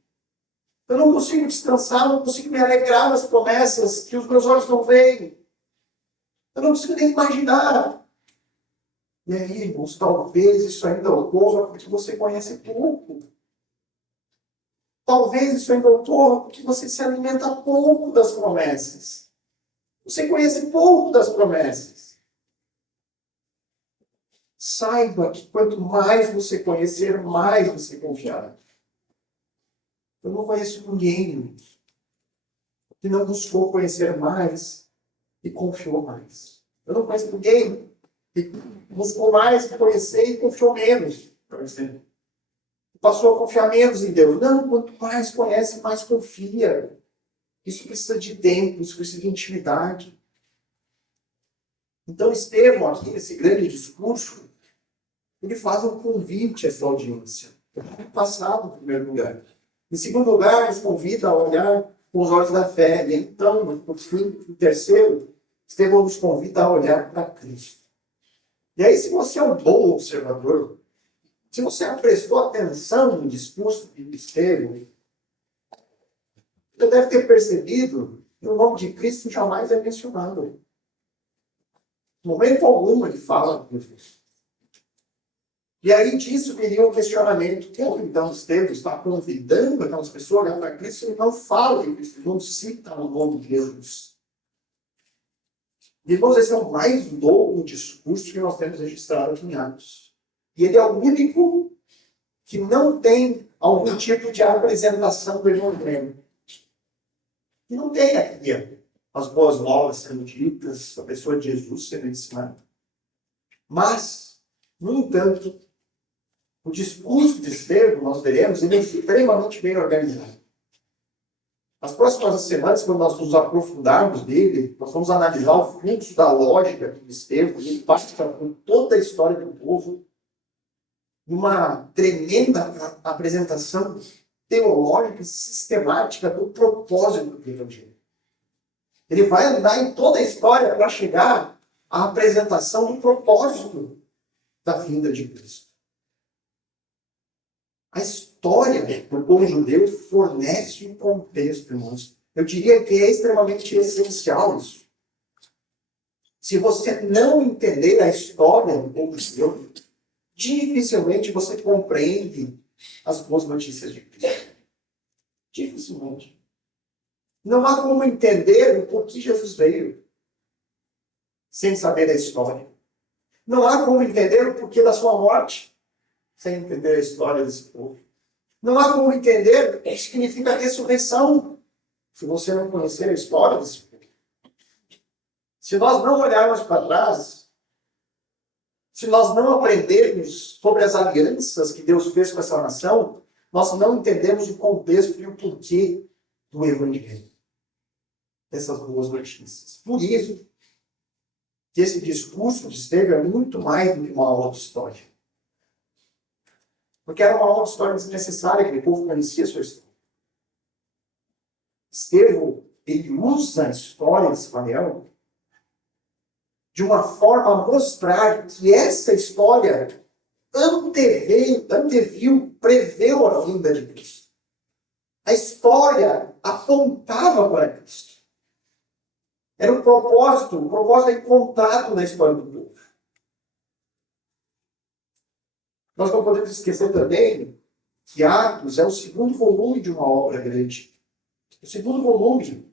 Eu não consigo descansar, não consigo me alegrar nas promessas que os meus olhos não veem. Eu não consigo nem imaginar. E aí, irmãos, talvez isso ainda ocorra porque você conhece pouco. Talvez isso ainda ocorra porque você se alimenta pouco das promessas. Você conhece pouco das promessas. Saiba que quanto mais você conhecer, mais você confiará. Eu não conheço ninguém que não buscou conhecer mais e confiou mais. Eu não conheço ninguém que buscou mais conhecer e confiou menos. Por exemplo. Passou a confiar menos em Deus. Não, quanto mais conhece, mais confia. Isso precisa de tempo, isso precisa de intimidade. Então, Estevão, aqui nesse grande discurso, ele faz um convite a essa audiência. Passado, em primeiro lugar. Em segundo lugar, ele convida a olhar com os olhos da fé. E então, por fim, em terceiro, Estevão nos convida a olhar para Cristo. E aí, se você é um bom observador, se você prestou atenção no discurso de Estevão, você deve ter percebido que o nome de Cristo jamais é mencionado. Em momento algum ele fala de Jesus. E aí disso viria um questionamento. Como então Estevão está convidando aquelas pessoas a olhar para Cristo e não fala de Cristo, não cita o nome de Jesus? Irmãos, esse é o mais longo discurso que nós temos registrado aqui em Atos. E ele é o único que não tem algum tipo de apresentação do Evangelho. E não tem aqui as boas novas sendo ditas, a pessoa de Jesus sendo ensinada. Mas, no entanto, o discurso de Estevão, nós veremos, ele é extremamente bem organizado. Nas próximas semanas, quando nós nos aprofundarmos nele, nós vamos analisar o fluxo da lógica de Estevão, e ele passa por toda a história do povo, uma tremenda apresentação teológica e sistemática do propósito do Evangelho. Ele vai andar em toda a história para chegar à apresentação do propósito da vinda de Cristo. A história do povo judeu fornece um contexto, irmãos. Eu diria que é extremamente essencial isso. Se você não entender a história do povo judeu, dificilmente você compreende as boas notícias de Cristo. Dificilmente. Não há como entender o porquê Jesus veio sem saber a história. Não há como entender o porquê da sua morte sem entender a história desse povo. Não há como entender o que significa ressurreição se você não conhecer a história desse povo. Se nós não olharmos para trás, se nós não aprendermos sobre as alianças que Deus fez com essa nação, nós não entendemos o contexto e o porquê do Evangelho. Essas boas notícias. Por isso, que esse discurso de Estevão é muito mais do que uma aula de história. Porque era uma aula de história desnecessária, que o povo conhecia a sua história. Estevão, ele usa a história de Israel de uma forma a mostrar que essa história anteviu, preveu a vinda de Cristo. A história apontava para Cristo. Era um propósito encontrado na história do povo. Nós não podemos esquecer também que Atos é o segundo volume de uma obra grande. O segundo volume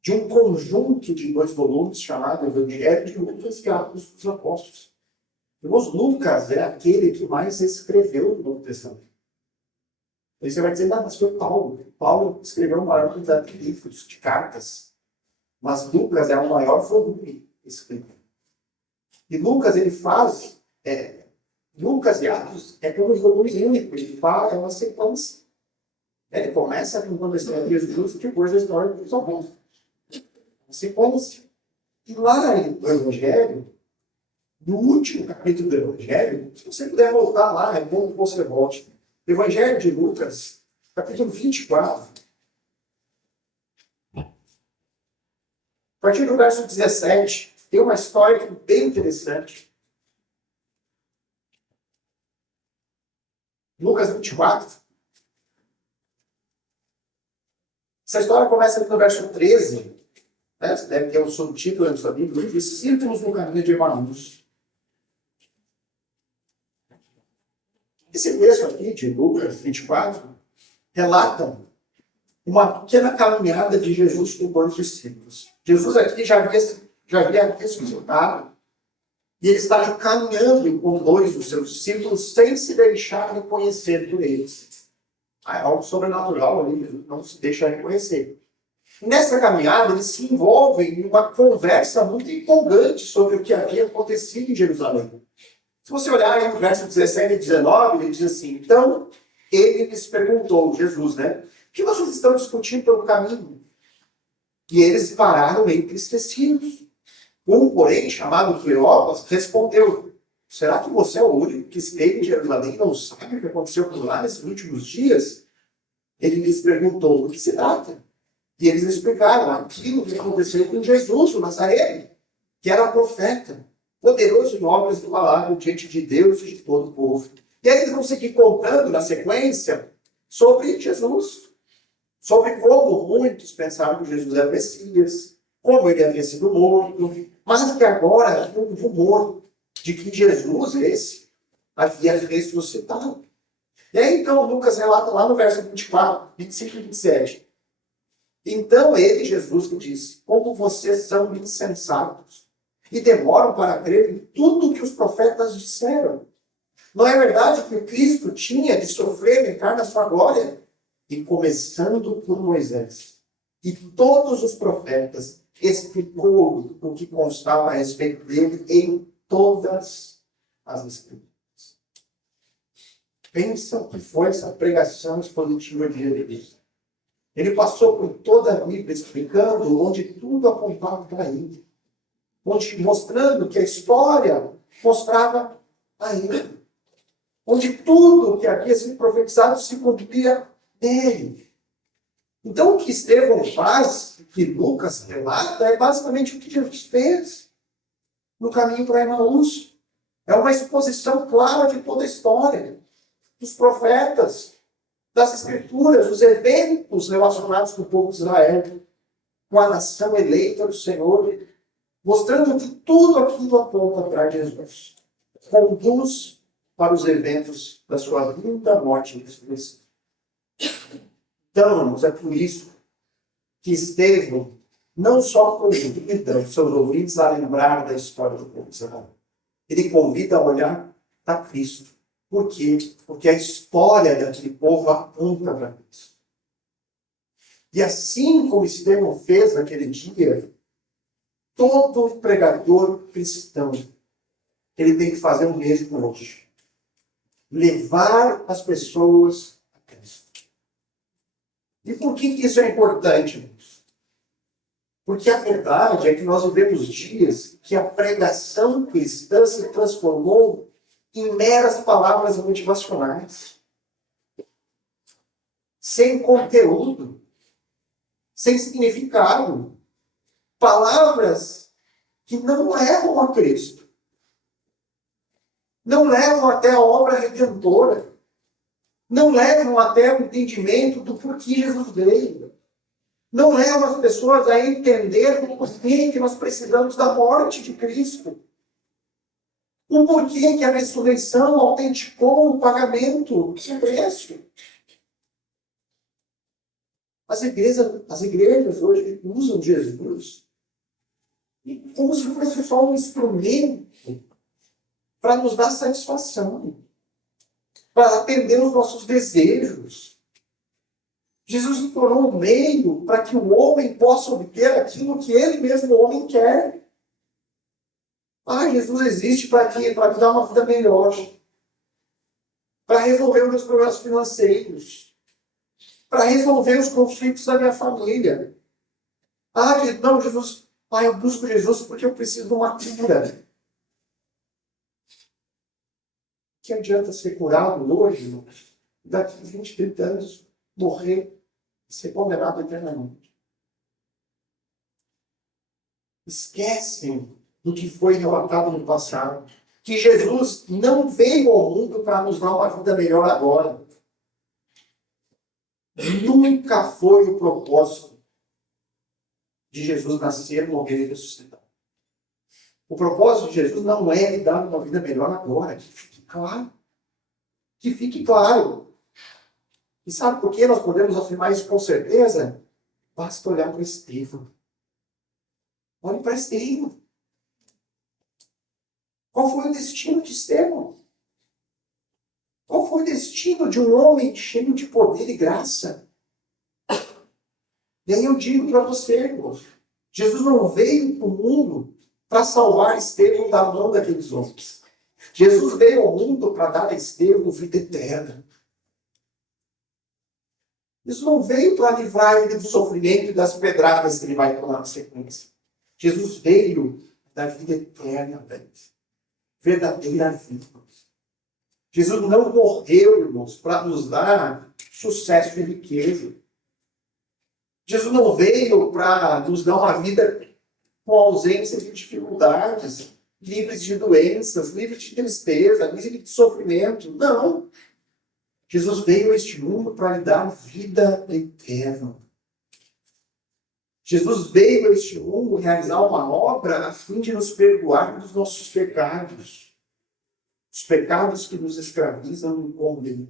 de um conjunto de 2 volumes chamado Evangelho de Lucas e Atos dos Apóstolos. Irmãos, Lucas é aquele que mais escreveu no Novo Testamento. Aí você vai dizer, mas foi Paulo. Paulo escreveu uma maior quantidade de livros, de cartas. Mas Lucas é o maior volume escrito. E Lucas, ele faz... Lucas e Atos é como um volume único. Ele fala, é uma sequência. Ele começa contando a história de Jesus e depois a história dos apóstolos. Uma sequência. E lá no Evangelho, no último capítulo do Evangelho, se você puder voltar lá, é bom que você volte. Evangelho de Lucas, capítulo 24. A partir do verso 17, tem uma história bem interessante. Lucas 24. Essa história começa aqui no verso 13. Né? Você deve ter um subtítulo na sua Bíblia. Discípulos no caminho de Emaús. Esse texto aqui, de Lucas 24, relata uma pequena caminhada de Jesus com 2 discípulos. Jesus aqui já havia ressuscitado. E ele está caminhando com 2 dos seus discípulos sem se deixar reconhecer por eles. É algo sobrenatural ali, não se deixa reconhecer. Nessa caminhada, eles se envolvem em uma conversa muito empolgante sobre o que havia acontecido em Jerusalém. Se você olhar aí no verso 17 e 19, ele diz assim, então ele lhes perguntou, Jesus, né? O que vocês estão discutindo pelo caminho? E eles pararam entristecidos. Um, porém, chamado Cleopas, respondeu, será que você é o único que esteve em Jerusalém e não sabe o que aconteceu por lá nesses últimos dias? Ele lhes perguntou, do que se trata? E eles explicaram aquilo que aconteceu com Jesus, o Nazareno, que era profeta, poderoso em obras do palavra diante de Deus e de todo o povo. E aí eles vão seguir contando na sequência sobre Jesus, sobre como muitos pensavam que Jesus era Messias, como ele havia sido morto, mas que agora havia um rumor de que Jesus, esse, havia ressuscitado. E aí então Lucas relata lá no verso 24, 25 e 27. Então ele, Jesus, que disse, como vocês são insensatos e demoram para crer em tudo que os profetas disseram. Não é verdade que o Cristo tinha de sofrer em carne a sua glória? E começando por Moisés e todos os profetas, explicou o que constava a respeito dele em todas as Escrituras. Pensa o que foi essa pregação expositiva de Jesus. Ele passou por toda a Bíblia explicando onde tudo apontava para ele. Mostrando que a história mostrava a ele. Onde tudo que havia sido profetizado se cumpria nele. Então, o que Estevão faz, que Lucas relata, é basicamente o que Jesus fez no caminho para Emaús. É uma exposição clara de toda a história, dos profetas, das Escrituras, dos eventos relacionados com o povo de Israel, com a nação eleita do Senhor, mostrando que tudo aquilo aponta para Jesus. Conduz para os eventos da sua vinda, morte e ressurreição. Então, irmãos, é por isso que Estevão não só convida os seus ouvintes a lembrar da história do povo de Israel, ele convida a olhar para Cristo. Por quê? Porque a história daquele povo aponta para Cristo. E assim como Estevão fez naquele dia, todo pregador cristão, ele tem que fazer o mesmo hoje. Levar as pessoas a Cristo. E por que isso é importante, irmãos? Porque a verdade é que nós vivemos dias que a pregação cristã se transformou em meras palavras motivacionais. Sem conteúdo. Sem significado. Palavras que não levam a Cristo. Não levam até a obra redentora. Não levam até o entendimento do porquê Jesus veio. Não levam as pessoas a entender o porquê que nós precisamos da morte de Cristo. O porquê que a ressurreição autenticou o pagamento do preço. As igrejas hoje usam Jesus como se fosse só um instrumento para nos dar satisfação, para atender os nossos desejos. Jesus se tornou um meio para que o homem possa obter aquilo que ele mesmo, o homem, quer. Jesus existe para quê? Para me dar uma vida melhor. Para resolver os meus problemas financeiros. Para resolver os conflitos da minha família. Não, Jesus, eu busco Jesus porque eu preciso de uma cura. Que adianta ser curado hoje, daqui 20, 30 anos, morrer e ser condenado eternamente? Esquecem do que foi relatado no passado. Que Jesus não veio ao mundo para nos dar uma vida melhor agora. Nunca foi o propósito de Jesus nascer, morrer e ressuscitar. O propósito de Jesus não é lhe dar uma vida melhor agora. Que fique claro. Que fique claro. E sabe por que nós podemos afirmar isso com certeza? Basta olhar para Estevão. Olhe para Estevão. Qual foi o destino de Estevão? Qual foi o destino de um homem cheio de poder e graça? E aí eu digo para você, irmão, Jesus não veio para o mundo para salvar Estevão da mão daqueles homens. Jesus veio ao mundo para dar a Estevão vida eterna. Jesus não veio para livrar ele do sofrimento e das pedradas que ele vai tomar na sequência. Jesus veio da vida eterna, verdadeira vida. Jesus não morreu, irmãos, para nos dar sucesso e riqueza. Jesus não veio para nos dar uma vida com ausência de dificuldades, livres de doenças, livres de tristeza, livres de sofrimento. Não. Jesus veio a este mundo para lhe dar vida eterna. Jesus veio a este mundo realizar uma obra a fim de nos perdoar dos nossos pecados. Os pecados que nos escravizam e condenam.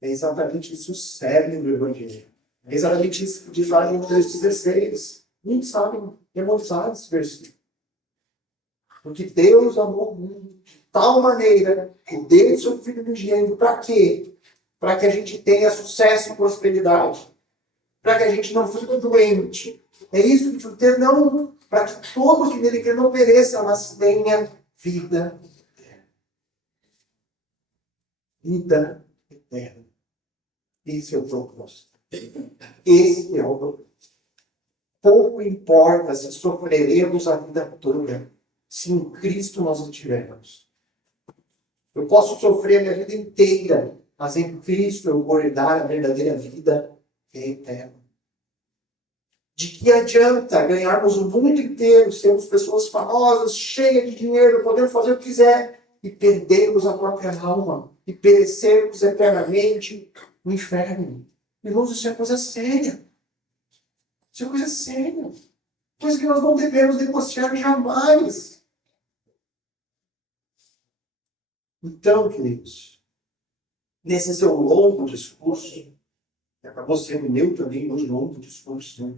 É exatamente isso o cerne do Evangelho. É exatamente isso que diz lá em 3,16. Muitos sabem memorizar esse versículo. Porque Deus amou o mundo de tal maneira que deu o seu Filho unigênito. Para quê? Para que a gente tenha sucesso e prosperidade. Para que a gente não fique doente. É isso que o ter não, para que todo que nele quer não pereça, mas tenha vida eterna. Vida eterna. Esse é o propósito. Esse é o propósito. Pouco importa se sofreremos a vida toda, se em Cristo nós o tivermos. Eu posso sofrer a minha vida inteira, mas em Cristo eu vou herdar a verdadeira vida eterna. De que adianta ganharmos o mundo inteiro, sermos pessoas famosas, cheias de dinheiro, podemos fazer o que quiser, e perdermos a própria alma, e perecermos eternamente no inferno? Irmãos, isso é coisa séria. Isso é coisa séria. Coisa que nós não devemos negociar jamais. Então, queridos, nesse seu longo discurso, que acabou sendo meu também, um longo discurso, né?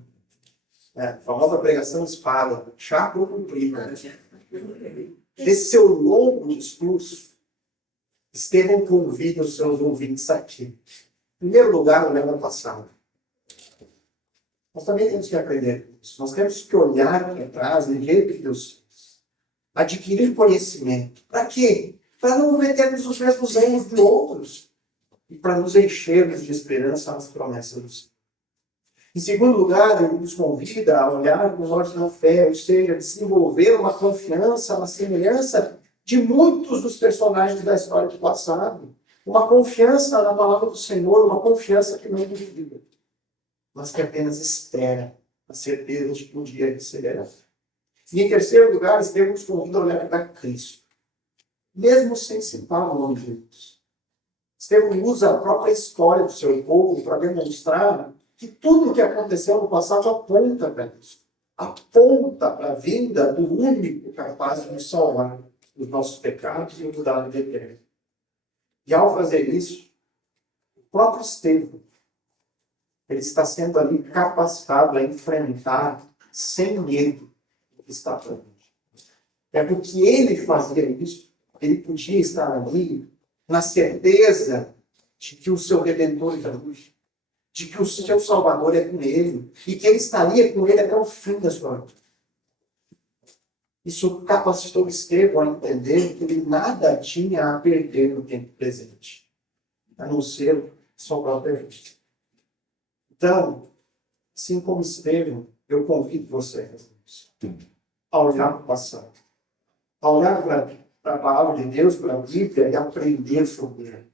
A famosa pregação espada, chato ou comprido, né? Nesse seu longo discurso, Estevão convida os seus ouvintes aqui. Em primeiro lugar, no ano passado, nós também temos que aprender isso. Nós temos que olhar para trás e ver o que Deus fez. Adquirir conhecimento. Para quê? Para não cometermos os mesmos erros de outros. E para nos enchermos de esperança nas promessas do Senhor. Em segundo lugar, ele nos convida a olhar com os olhos da fé, ou seja, desenvolver uma confiança, uma semelhança de muitos dos personagens da história do passado. Uma confiança na palavra do Senhor, uma confiança que não duvida, mas que apenas espera a certeza de que um dia receberá. E em terceiro lugar, Estevão nos convida a olhar para Cristo, mesmo sem citar o nome de Jesus. Estevão usa a própria história do seu povo para demonstrar que tudo o que aconteceu no passado aponta para isso. Aponta para a vinda do único capaz de nos salvar dos nossos pecados e nos dar a vida eterna. E ao fazer isso, o próprio Estevão, ele está sendo ali capacitado a enfrentar sem medo o que está por vir. É porque ele fazia isso, ele podia estar ali na certeza de que o seu Redentor está vivo, de que o seu Salvador é com ele, e que ele estaria com ele até o fim da sua vida. Isso capacitou Estevão a entender que ele nada tinha a perder no tempo presente, a não ser sua própria vida. Então, assim como Estevão, eu convido você a olhar para o passado, a olhar para a palavra de Deus, para a Bíblia e aprender sobre ela.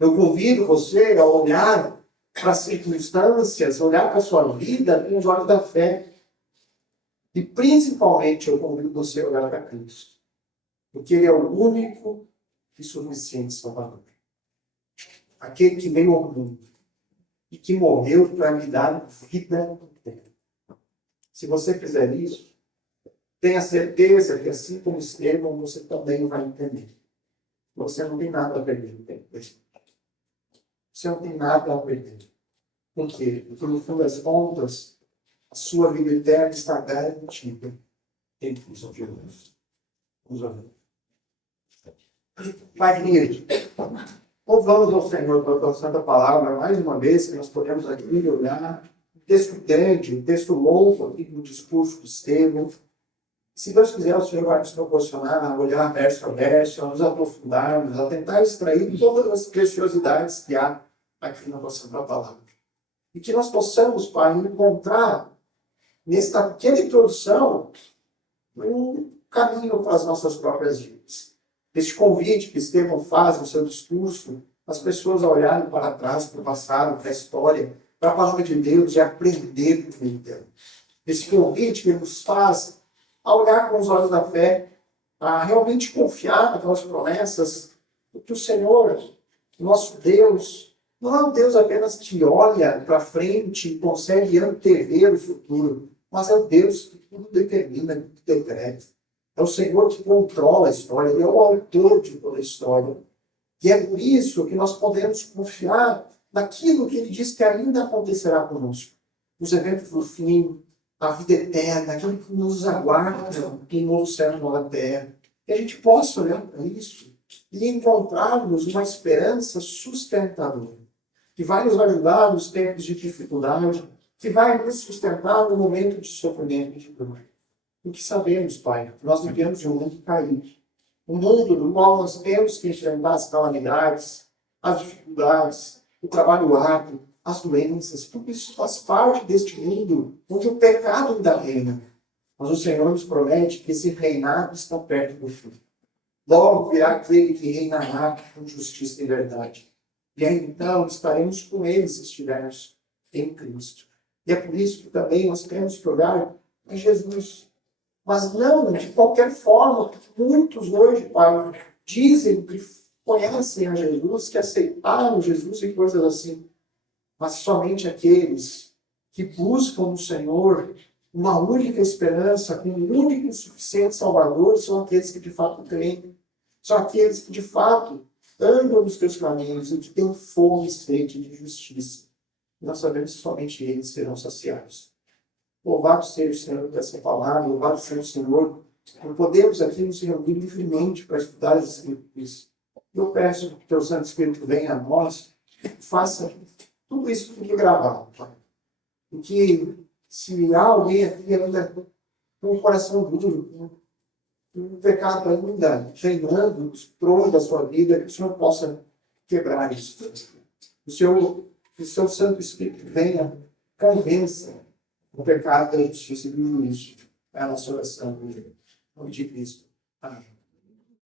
Eu convido você a olhar para as circunstâncias, olhar para a sua vida com os olhos da fé. E principalmente eu convido você a olhar para Cristo, porque Ele é o único e suficiente Salvador. Aquele que veio ao mundo e que morreu para me dar vida eterna. Se você fizer isso, tenha certeza que assim como Estevão, você também vai entender. Você não tem nada a perder no tempo presente. Você não tem nada a perder. Por quê? Porque no fim das contas, a sua vida eterna está garantida em Cristo Jesus. Vamos orar. Pai querido, louvamos ao Senhor pela tua santa palavra, mais uma vez que nós podemos aqui olhar um texto grande, um texto longo aqui no discurso de Estevão. Se Deus quiser, o Senhor vai nos proporcionar a olhar verso a verso, a nos aprofundarmos, a tentar extrair todas as preciosidades que há aqui na tua santa palavra. E que nós possamos, Pai, encontrar nesta pequena introdução um caminho para as nossas próprias vidas. Este convite que Estevão faz no seu discurso, as pessoas a olharem para trás, para o passado, para a história, para a palavra de Deus e aprender com ele. Esse convite que ele nos faz a olhar com os olhos da fé, a realmente confiar naquelas promessas, porque o Senhor, nosso Deus, não é um Deus apenas que olha para frente e consegue antever o futuro, mas é o Deus que tudo determina, que decreta. É o Senhor que controla a história, Ele é o autor de toda a história. E é por isso que nós podemos confiar naquilo que Ele diz que ainda acontecerá conosco. Os eventos do fim, a vida eterna, aquilo que nos aguarda em novo céu e nova terra. Que a gente possa olhar para isso e encontrarmos uma esperança sustentadora, que vai nos ajudar nos tempos de dificuldade, que vai nos sustentar no momento de sofrimento e de dor. Porque sabemos, Pai, nós vivemos em um mundo caído, um mundo no qual nós temos que enfrentar as calamidades, as dificuldades, o trabalho árduo, as doenças, tudo isso faz parte deste mundo onde o pecado ainda reina. Mas o Senhor nos promete que esse reinado está perto do fim. Logo virá aquele que reinará com justiça e verdade. E aí então estaremos com eles se estivermos em Cristo. E é por isso que também nós temos que olhar para Jesus. Mas não de qualquer forma, porque muitos hoje, Pai, dizem que conhecem a Jesus, que aceitaram Jesus e coisas assim. Mas somente aqueles que buscam no Senhor uma única esperança, com um único e suficiente Salvador, são aqueles que de fato creem. São aqueles que de fato andam nos teus caminhos e que têm fome e sede de justiça. Nós sabemos que somente eles serão saciados. Louvado seja o Senhor por essa palavra, louvado seja o Senhor por podermos aqui nos reunir livremente para estudar as Escrituras. Eu peço que o teu Santo Espírito venha a nós e faça tudo isso fique gravado, Pai. Porque se há alguém aqui ainda com o coração duro, um pecado ainda reinando no trono da sua vida, que o Senhor possa quebrar isso. Que o seu Santo Espírito venha, convença o pecado da justiça e do juízo. É a nossa oração, em nome de Cristo. Amém.